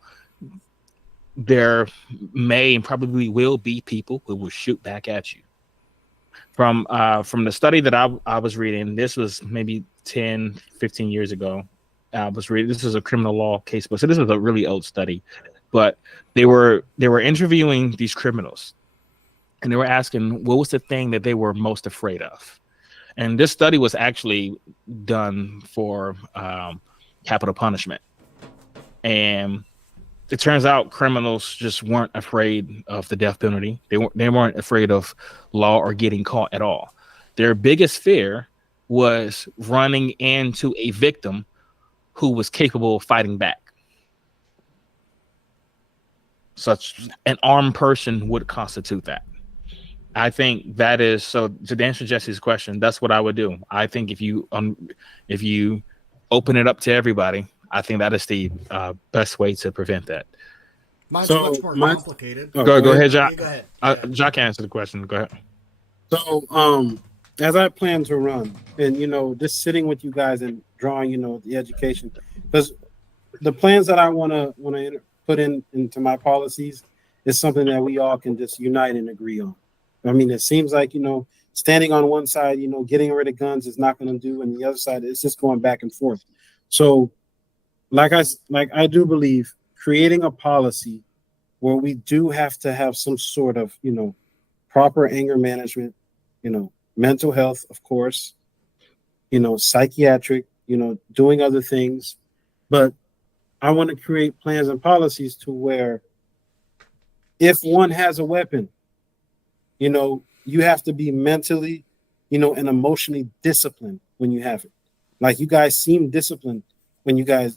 there may and probably will be people who will shoot back at you. From the study that I was reading, this was maybe 10, 15 years ago. I was reading, this was a criminal law case book. So this was a really old study, but they were interviewing these criminals, and they were asking what was the thing that they were most afraid of. And this study was actually done for capital punishment. And it turns out criminals just weren't afraid of the death penalty. They weren't afraid of law or getting caught at all. Their biggest fear was running into a victim who was capable of fighting back. Such an armed person would constitute that. I think that is, so to answer Jesse's question, that's what I would do. I think if you open it up to everybody, I think that is the best way to prevent that. Mine's much more complicated. Oh, go ahead, Jock. Go ahead. Jock can answer the question. Go ahead. So, as I plan to run, and just sitting with you guys and drawing, the education, because the plans that I want to put into my policies is something that we all can just unite and agree on. I mean, it seems like standing on one side, getting rid of guns is not going to do, and the other side it's just going back and forth. So, like I do believe creating a policy where we do have to have some sort of proper anger management, mental health, of course, psychiatric, doing other things, but I want to create plans and policies to where if one has a weapon, you have to be mentally and emotionally disciplined when you have it. Like you guys seem disciplined when you guys,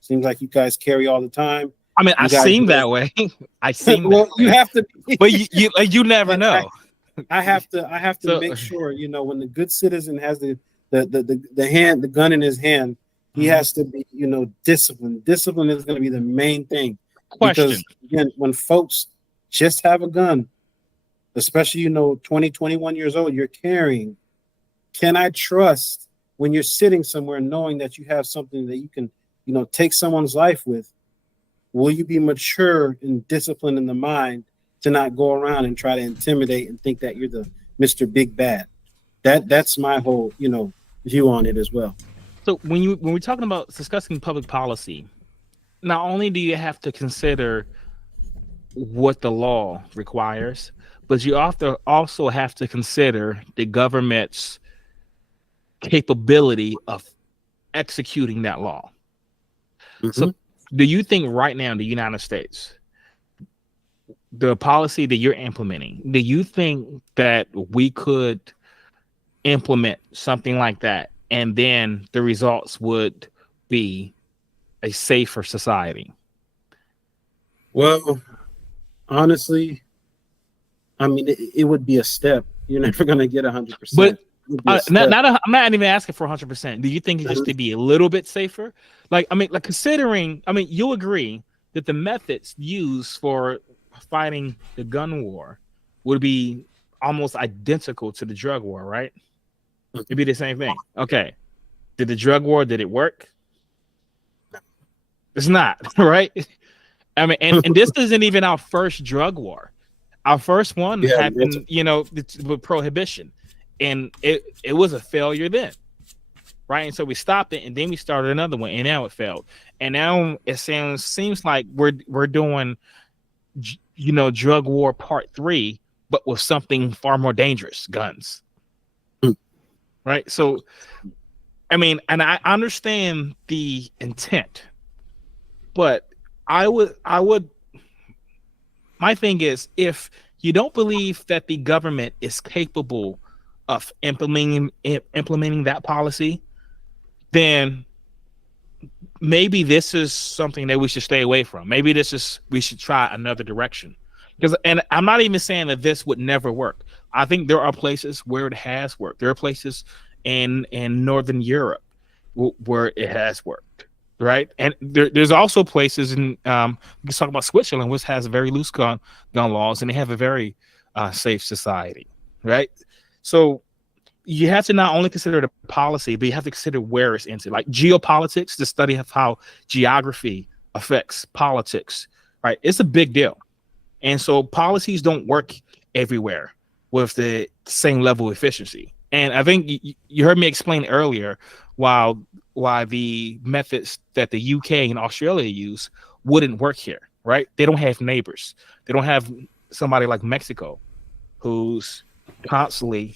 seems like you guys carry all the time. I mean, I seem that way. I seem well, that you way. have to be. But you never know. I have to So- make sure, when the good citizen has the gun in his hand, he has to be, disciplined. Discipline is going to be the main thing. Question. Because again, when folks just have a gun, especially 20, 21 years old, you're carrying. Can I trust when you're sitting somewhere knowing that you have something that you can, take someone's life with? Will you be mature and disciplined in the mind to not go around and try to intimidate and think that you're the Mr. Big Bad? That's my whole, view on it as well. So when we're talking about discussing public policy, not only do you have to consider what the law requires, but you also have to consider the government's capability of executing that law. So do you think right now in the United States, the policy that you're implementing, do you think that we could implement something like that and then the results would be a safer society? Well, honestly, I mean, it would be a step. You're never going to get 100%. But I'm not even asking for 100%. Do you think it's just to be a little bit safer? Considering, you'll agree that the methods used for fighting the gun war would be almost identical to the drug war, right? It'd be the same thing. Okay. Did it work? It's not, right? And this isn't even our first drug war. Our first one happened, with prohibition. And it was a failure then. Right. And so we stopped it and then we started another one and now it failed. And now it seems like we're doing, drug war part 3, but with something far more dangerous, guns. Right. So, and I understand the intent, but my thing is, if you don't believe that the government is capable of implementing that policy, then maybe this is something that we should stay away from. Maybe we should try another direction. And I'm not even saying that this would never work. I think there are places where it has worked. There are places in Northern Europe where it has worked, right? And there's also places in let's talk about Switzerland, which has very loose gun laws, and they have a very safe society, right? So you have to not only consider the policy, but you have to consider where it's into, like geopolitics, the study of how geography affects politics, right? It's a big deal. And so policies don't work everywhere with the same level of efficiency. And I think you heard me explain earlier why the methods that the UK and Australia use wouldn't work here, right? They don't have neighbors. They don't have somebody like Mexico who's constantly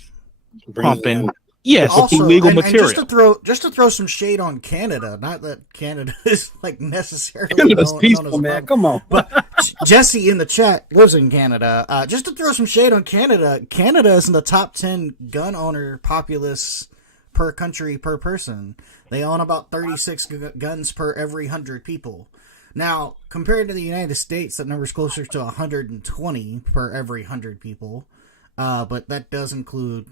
pumping illegal material. And just to throw some shade on Canada, not that Canada is like necessarily Canada's known peaceful, as man. Come on. But Jesse in the chat lives in Canada. Just to throw some shade on Canada, Canada is in the top 10 gun owner populace per country per person. They own about 36 guns per every 100 people. Now, compared to the United States, that number is closer to 120 per every 100 people. But that does include,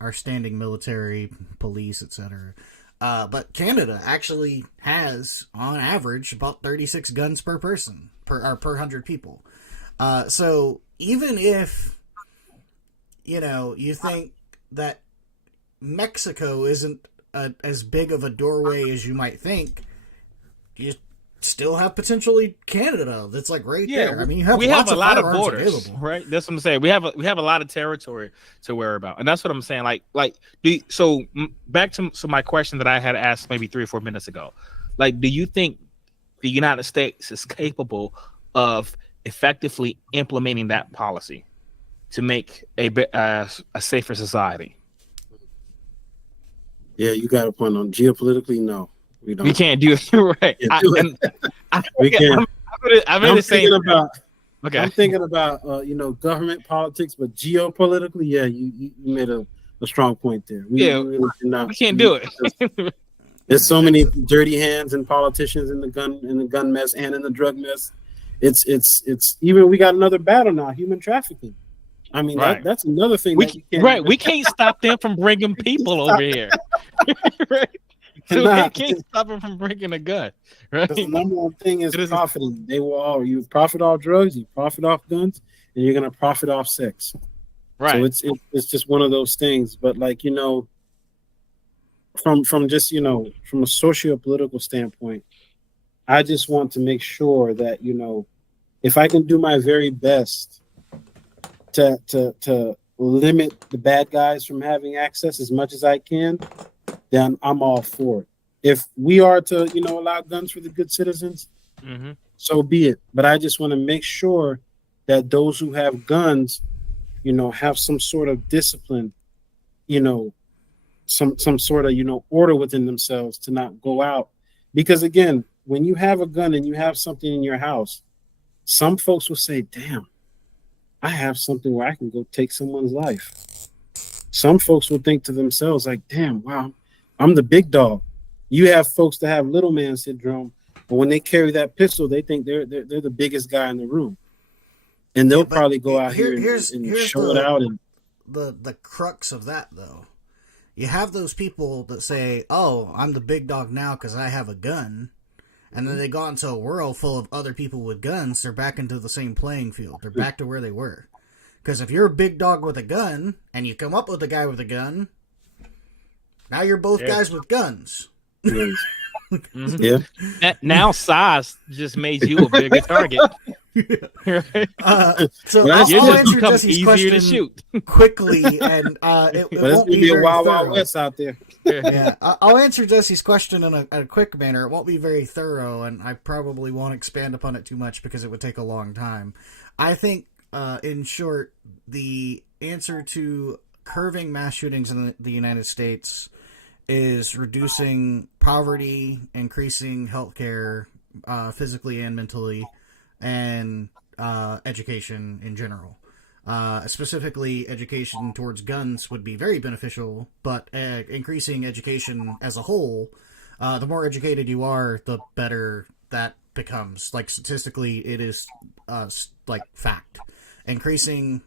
our standing military, police, etc. But Canada actually has, on average, about 36 guns per person, per 100 people. So even if, you think that Mexico isn't as big of a doorway as you might think, you still have potentially Canada that's like right there. I mean, we have a lot of borders available. Right? That's what I'm saying. We have a lot of territory to worry about, and that's what I'm saying. So back to my question that I had asked maybe 3 or 4 minutes ago. Like, do you think the United States is capable of effectively implementing that policy to make a safer society? Yeah, you got a point on geopolitically. No. We can't do it right. We can't. I'm thinking about government politics, but geopolitically, yeah, you made a a strong point there. We Yeah, really cannot. We can't do it. There's so many dirty hands and politicians in the gun mess and in the drug mess. It's even we got another battle now, human trafficking. I mean, Right. that's another thing. We can't stop them from bringing people over here. Right? So we cannot. can't stop them from bringing a gun. Right? The number one thing is It is- profiting. You profit off drugs, you profit off guns, and you're gonna profit off sex. Right. So it's just one of those things. But like, from just from a socio-political standpoint, I just want to make sure that if I can do my very best to limit the bad guys from having access as much as I can, then I'm all for it. If we are to allow guns for the good citizens, Mhm. so be it. But I just want to make sure that those who have guns, have some sort of discipline, some sort of order within themselves to not go out. Because again, when you have a gun and you have something in your house, some folks will say, damn, I have something where I can go take someone's life. Some folks will think to themselves like, damn, wow, I'm the big dog. You have folks that have little man syndrome, but when they carry that pistol, they think they're the biggest guy in the room. And they'll Yeah, but probably go out here here's and here's show it out. And the crux of that, though. You have those people that say, oh, I'm the big dog now because I have a gun. And then they go out into a world full of other people with guns. They're back into the same playing field. They're back to where they were. Because if you're a big dog with a gun and you come up with a guy with a gun, now you're both guys with guns. Mhm. yeah, Now size just made you a bigger target. Right? So Well, I'll, You I'll just answer become Jesse's easier to question shoot. quickly, and it but it's won't gonna be be a very wild, wild thorough. west out there. Yeah, I'll answer Jesse's question in a quick manner. It won't be very thorough, and I probably won't expand upon it too much because it would take a long time. I think, in short, the answer to curbing mass shootings in the United States is reducing poverty, increasing healthcare, physically and mentally, and education in general. Specifically, education towards guns would be very beneficial, but increasing education as a whole, the more educated you are, the better that becomes. Like, statistically, it is like fact. Increasing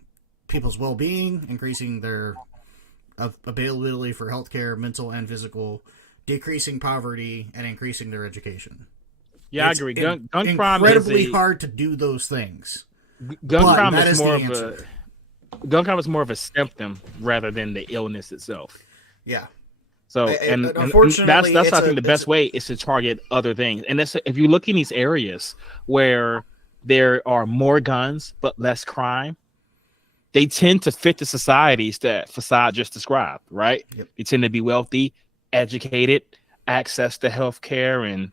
people's well-being, increasing their availability for healthcare, mental and physical, decreasing poverty, and increasing their education. Yeah, I It's agree. Gun crime is incredibly hard to do those things. gun but crime that is is the more of answer. gun crime is more of a symptom rather than the illness itself. Yeah. So, And and unfortunately, that's it's I think the best it's way is to target other things. And that's if you look in these areas where there are more guns but less crime, they tend to fit the societies that Facade just described, right? Yep. They tend to be wealthy, educated, access to healthcare and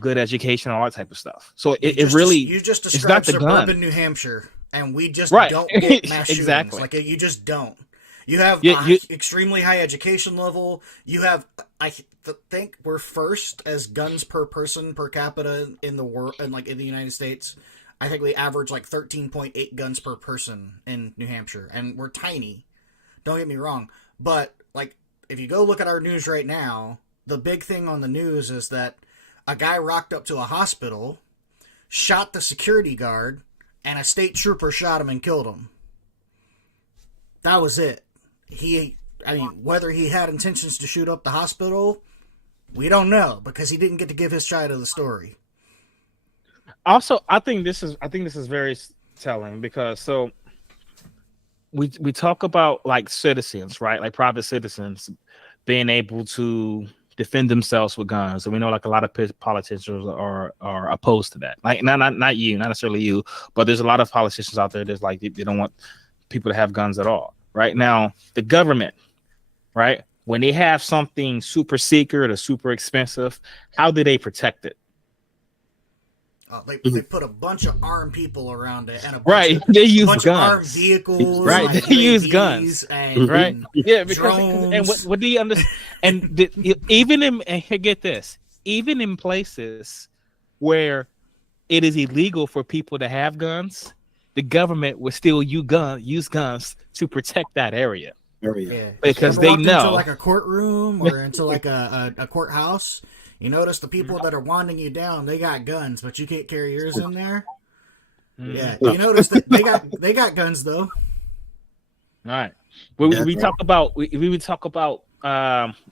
good education, all that type of stuff. So it really you just not described the suburban gun. New Hampshire, and we just Right. don't get mass shootings. Exactly. Like, you just don't. You have extremely high education level. You have, I think we're first as guns per person per capita in the world, and like in the United States. I think we average like 13.8 guns per person in New Hampshire, and we're tiny. Don't get me wrong, but like if you go look at our news right now, the big thing on the news is that a guy rocked up to a hospital, shot the security guard, and a state trooper shot him and killed him. That was it. Whether he had intentions to shoot up the hospital, we don't know, because he didn't get to give his side of the story. Also, I think this is very telling because so we talk about like citizens, right? Like private citizens being able to defend themselves with guns, and we know like a lot of politicians are opposed to that. Like not you, not necessarily you, but there's a lot of politicians out there that's like they don't want people to have guns at all. Right now, the government, right? When they have something super secret or super expensive, how do they protect it? They put a bunch of armed people around it, and They use bunch guns. of armed vehicles, Right, like they use UAVs guns. and Right? Yeah, because drones. and what do you understand? And even in and get this, even in places where it is illegal for people to have guns, the government will still use guns to protect that area. area. Yeah, Because ever they walked into know. like a courtroom or into like a courthouse. You notice the people that are wanding you down, they got guns, but you can't carry yours in there. Yeah, No. you notice that they got guns though. All right. We That's right. talk about we would talk about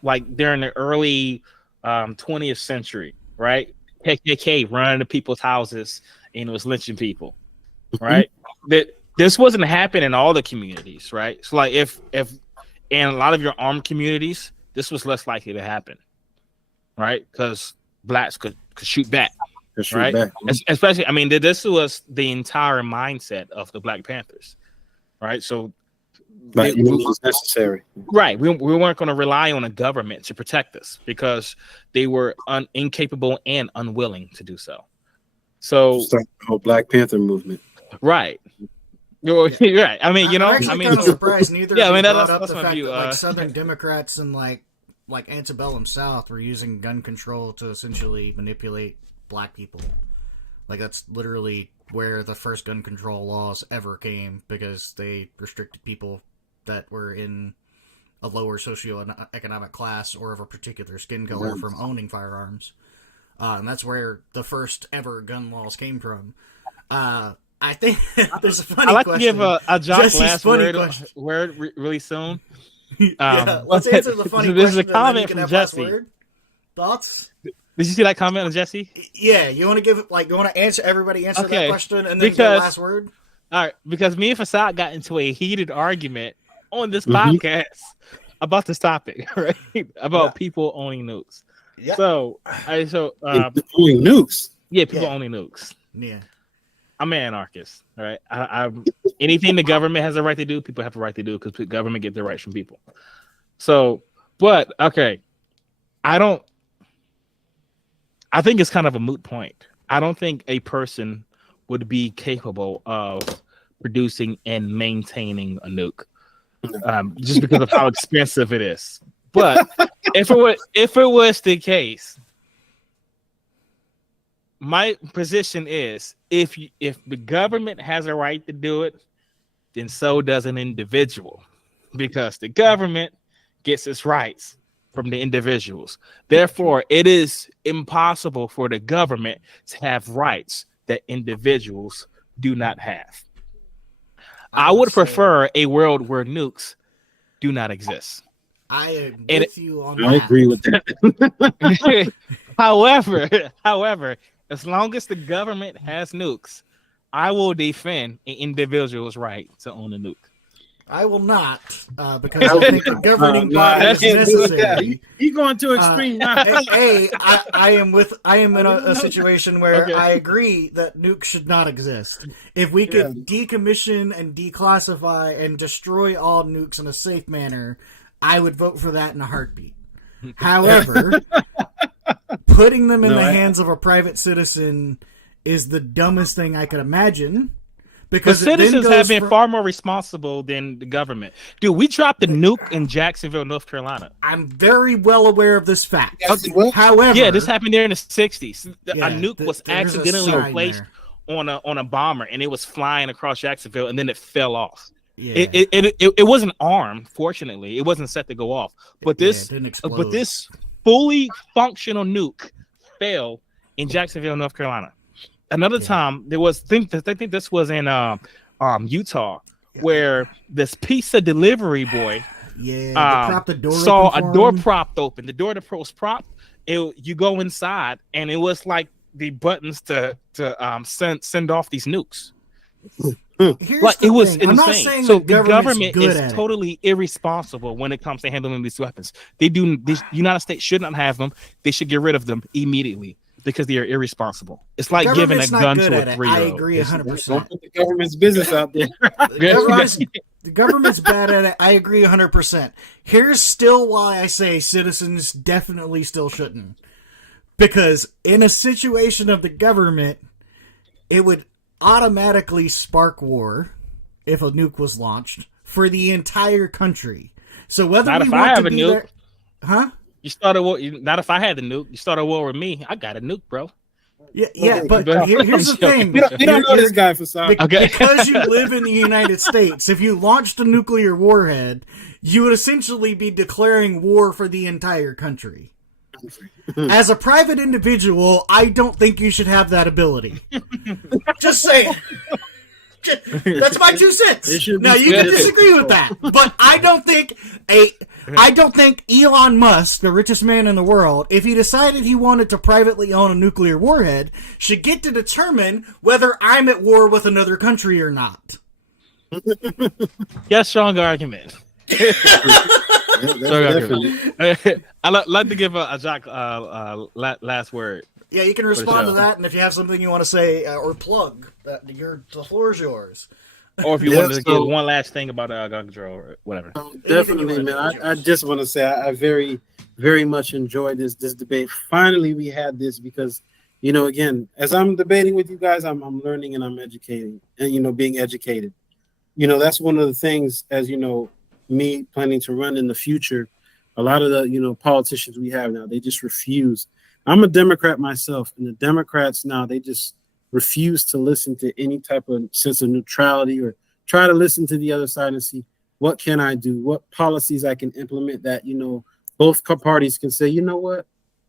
like during the early 20th century, right? KKK running to people's houses and it was lynching people, right? That this wasn't happening in all the communities, right? So like if in a lot of your armed communities, this was less likely to happen, right? Because blacks could shoot back. Just shoot Right. back. Especially, I mean, this was the entire mindset of the Black Panthers, right? So, But it was necessary. right, we weren't going to rely on a government to protect us because they were incapable and unwilling to do so. So, Start the whole Black Panther movement. right, you're right. I mean, you know, I'm actually I mean, kind of surprised neither. Yeah, of I you mean, brought that's- up that's the my fact view, that like Southern Democrats and like antebellum South were using gun control to essentially manipulate black people. Like that's literally where the first gun control laws ever came, because they restricted people that were in a lower socioeconomic class or of a particular skin color from owning firearms. And that's where the first ever gun laws came from. I think there's a funny I like question. to give a Jock Jesse's last funny word question. Really soon. Yeah, let's answer the funny There's question. a comment and then you can from have last Jesse. word. Thoughts? Did you see that comment on Jesse? Yeah, you want to give like you want to answer that Okay, question and then get because- last word. All right, because me and Fasad got into a heated argument on this Mhm. podcast about this topic, right? About people owning nukes. Yeah. So, Deploying nukes. yeah, people Yeah. owning nukes. Yeah. I'm an anarchist, all right? I'm anything the government has a right to do, people have a right to do because the government get their rights from people. So, but okay, I think it's kind of a moot point. I don't think a person would be capable of producing and maintaining a nuke, just because of how expensive it is. But if it was the case, my position is if the government has a right to do it, then so does an individual, because the government gets its rights from the individuals. Therefore, it is impossible for the government to have rights that individuals do not have. I would say prefer a world where nukes do not exist. I am And with you on I that. agree with that. However, as long as the government has nukes, I will defend an individual's right to own a nuke. I will not, because I think a governing body is necessary. He going too extreme now. I am in a situation where Okay. I agree that nukes should not exist. If we could decommission and declassify and destroy all nukes in a safe manner, I would vote for that in a heartbeat. However, putting them in the hands of a private citizen is the dumbest thing I could imagine. But Because it then citizens goes have been from- far more responsible than the government. Dude, we dropped a nuke in Jacksonville, North Carolina. I'm very well aware of this fact. What? However, Yeah, this happened there in the 60s. yeah, a nuke was there's a accidentally sign placed there. on a bomber, and it was flying across Jacksonville, and then it fell off. Yeah. It wasn't armed, fortunately. It wasn't set to go off. But Yeah, this it didn't explode. but this fully functional nuke fell in Jacksonville, North Carolina. Another time there was I think this was in Utah, where this pizza delivery boy prop the door saw open a for door him. propped open. The door was propped. You go inside, and it was like the buttons to send off these nukes. Here's Like the it was thing. I'm not insane. saying So the the government good is at it. totally irresponsible when it comes to handling these weapons. The United States should not have them. They should get rid of them immediately because they are irresponsible. It's like giving a Government's not gun good to at a it. 3-year-old. I agree 100%. Don't put the government's business out there. The government's bad at it. I agree 100%. Here's still why I say citizens definitely still shouldn't. Because in a situation of the government, it would automatically spark war if a nuke was launched for the entire country. So whether Not we if want I have to a be nuke. there, huh? You start a war. Not if I had the nuke. You start a war with me. I got a nuke, bro. Yeah, but here's the thing. We don't know this guy for some. Okay. Because you live in the United States, if you launched a nuclear warhead, you would essentially be declaring war for the entire country. As a private individual, I don't think you should have that ability. Just saying. That's my 2 cents. Now you can disagree with that, but I don't think Elon Musk, the richest man in the world, if he decided he wanted to privately own a nuclear warhead, should get to determine whether I'm at war with another country or not. Yes, strong argument. Definitely. I'd like to give a Jacques last word. Yeah, you can respond to that, and if you have something you want to say or plug, the floor is yours. Or if you wanted to give one last thing about gun control or whatever. Definitely, man. I just want to say I very, very much enjoyed this debate. Finally, we had this because, again, as I'm debating with you guys, I'm learning and I'm educating and, being educated. That's one of the things, as me planning to run in the future, a lot of the, politicians we have now, they just refuse. I'm a Democrat myself, and the Democrats now, they just refuse to listen to any type of sense of neutrality or try to listen to the other side and see what can I do, what policies I can implement that, both parties can say, you know what,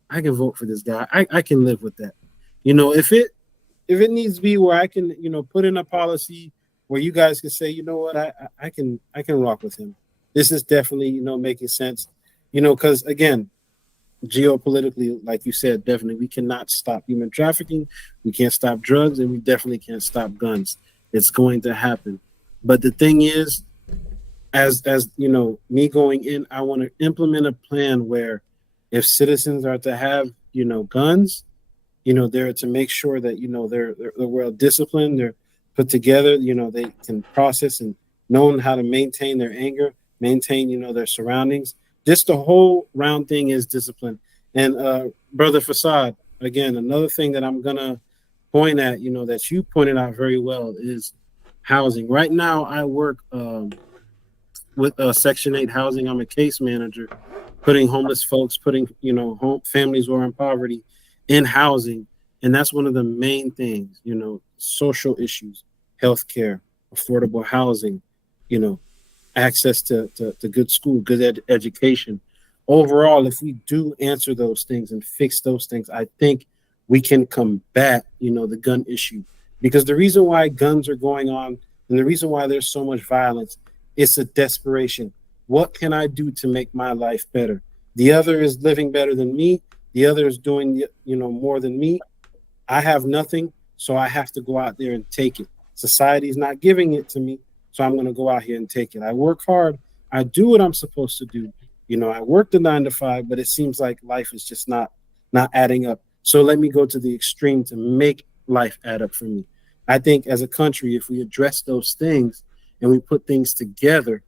I can vote for this guy. I can live with that. If it needs to be where I can, put in a policy where you guys can say, you know what, I can rock with him. This is definitely, making sense, because again, geopolitically, like you said, definitely we cannot stop human trafficking, we can't stop drugs, and we definitely can't stop guns. It's going to happen. But the thing is, as me going in, I want to implement a plan where if citizens are to have guns, they're to make sure that they're well disciplined, they're put together, they can process and know how to maintain their anger, maintain their surroundings. Just the whole round thing is discipline. And Brother Fasad, again, another thing that I'm going to point at, that you pointed out very well is housing. Right now, I work with Section 8 housing. I'm a case manager, putting homeless folks, putting, families who are in poverty in housing. And that's one of the main things, social issues, healthcare, affordable housing, access to good school, good education. Overall, if we do answer those things and fix those things, I think we can combat, the gun issue. Because the reason why guns are going on and the reason why there's so much violence, it's a desperation. What can I do to make my life better? The other is living better than me. The other is doing, more than me. I have nothing, so I have to go out there and take it. Society's not giving it to me. So I'm going to go out here and take it. I work hard. I do what I'm supposed to do. I work the 9 to 5, but it seems like life is just not adding up. So let me go to the extreme to make life add up for me. I think as a country, if we address those things and we put things together,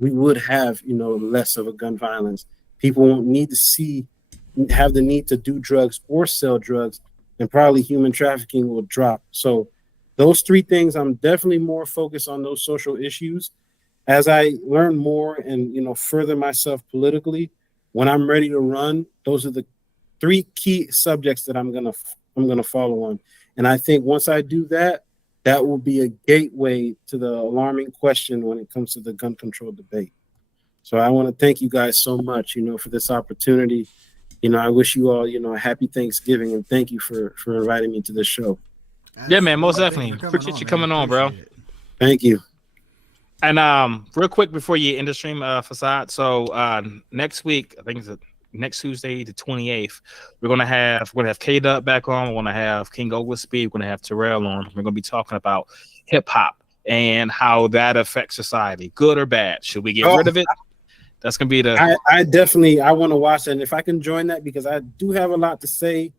we would have, less of a gun violence. People won't have the need to do drugs or sell drugs, and probably human trafficking will drop. So those 3 things, I'm definitely more focused on those social issues. As I learn more and, further myself politically, when I'm ready to run, those are the 3 key subjects that I'm gonna follow on. And I think once I do that, that will be a gateway to the alarming question when it comes to the gun control debate. So I want to thank you guys so much, for this opportunity. I wish you all, a happy Thanksgiving, and thank you for inviting me to this show. Yeah, man, most definitely. Appreciate you coming on, bro. Thank you. And real quick before you end the stream, Fasad. So next week, I think it's next Tuesday, the 28th, we're gonna have K-Dub back on. We're gonna have King Oglesby. We're gonna have Terrell on. We're gonna be talking about hip hop and how that affects society, good or bad. Should we get rid of it? That's gonna be the. I want to watch that, and if I can join that, because I do have a lot to say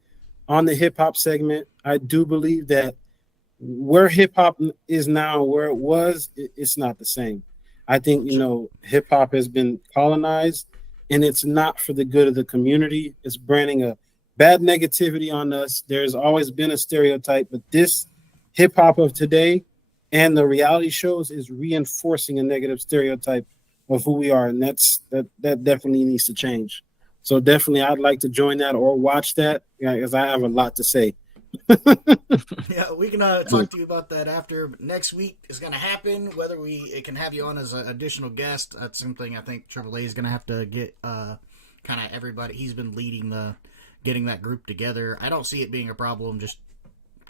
on the hip hop segment. I do believe that where hip hop is now, where it was, it's not the same. I think, hip hop has been colonized, and it's not for the good of the community. It's branding a bad negativity on us. There's always been a stereotype, but this hip hop of today and the reality shows is reinforcing a negative stereotype of who we are. And that definitely needs to change. So definitely I'd like to join that or watch that, because I have a lot to say. Yeah, we can talk to you about that after. Next week is going to happen. Whether it can have you on as an additional guest, that's something I think AAA is going to have to get kind of everybody. He's been leading getting that group together. I don't see it being a problem. Just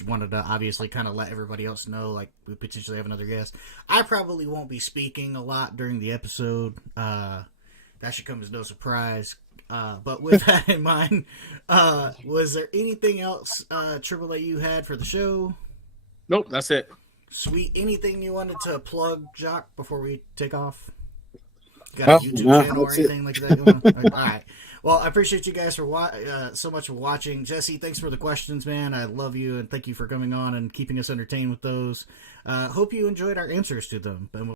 wanted to obviously kind of let everybody else know, like, we potentially have another guest. I probably won't be speaking a lot during the episode. That should come as no surprise. But with that in mind, was there anything else AAA you had for the show? Nope, that's it. Sweet. Anything you wanted to plug, Jock, before we take off? Got a YouTube channel or anything like that going on? All right. Well, I appreciate you guys for so much for watching. Jesse, thanks for the questions, man. I love you, and thank you for coming on and keeping us entertained with those. Hope you enjoyed our answers to them.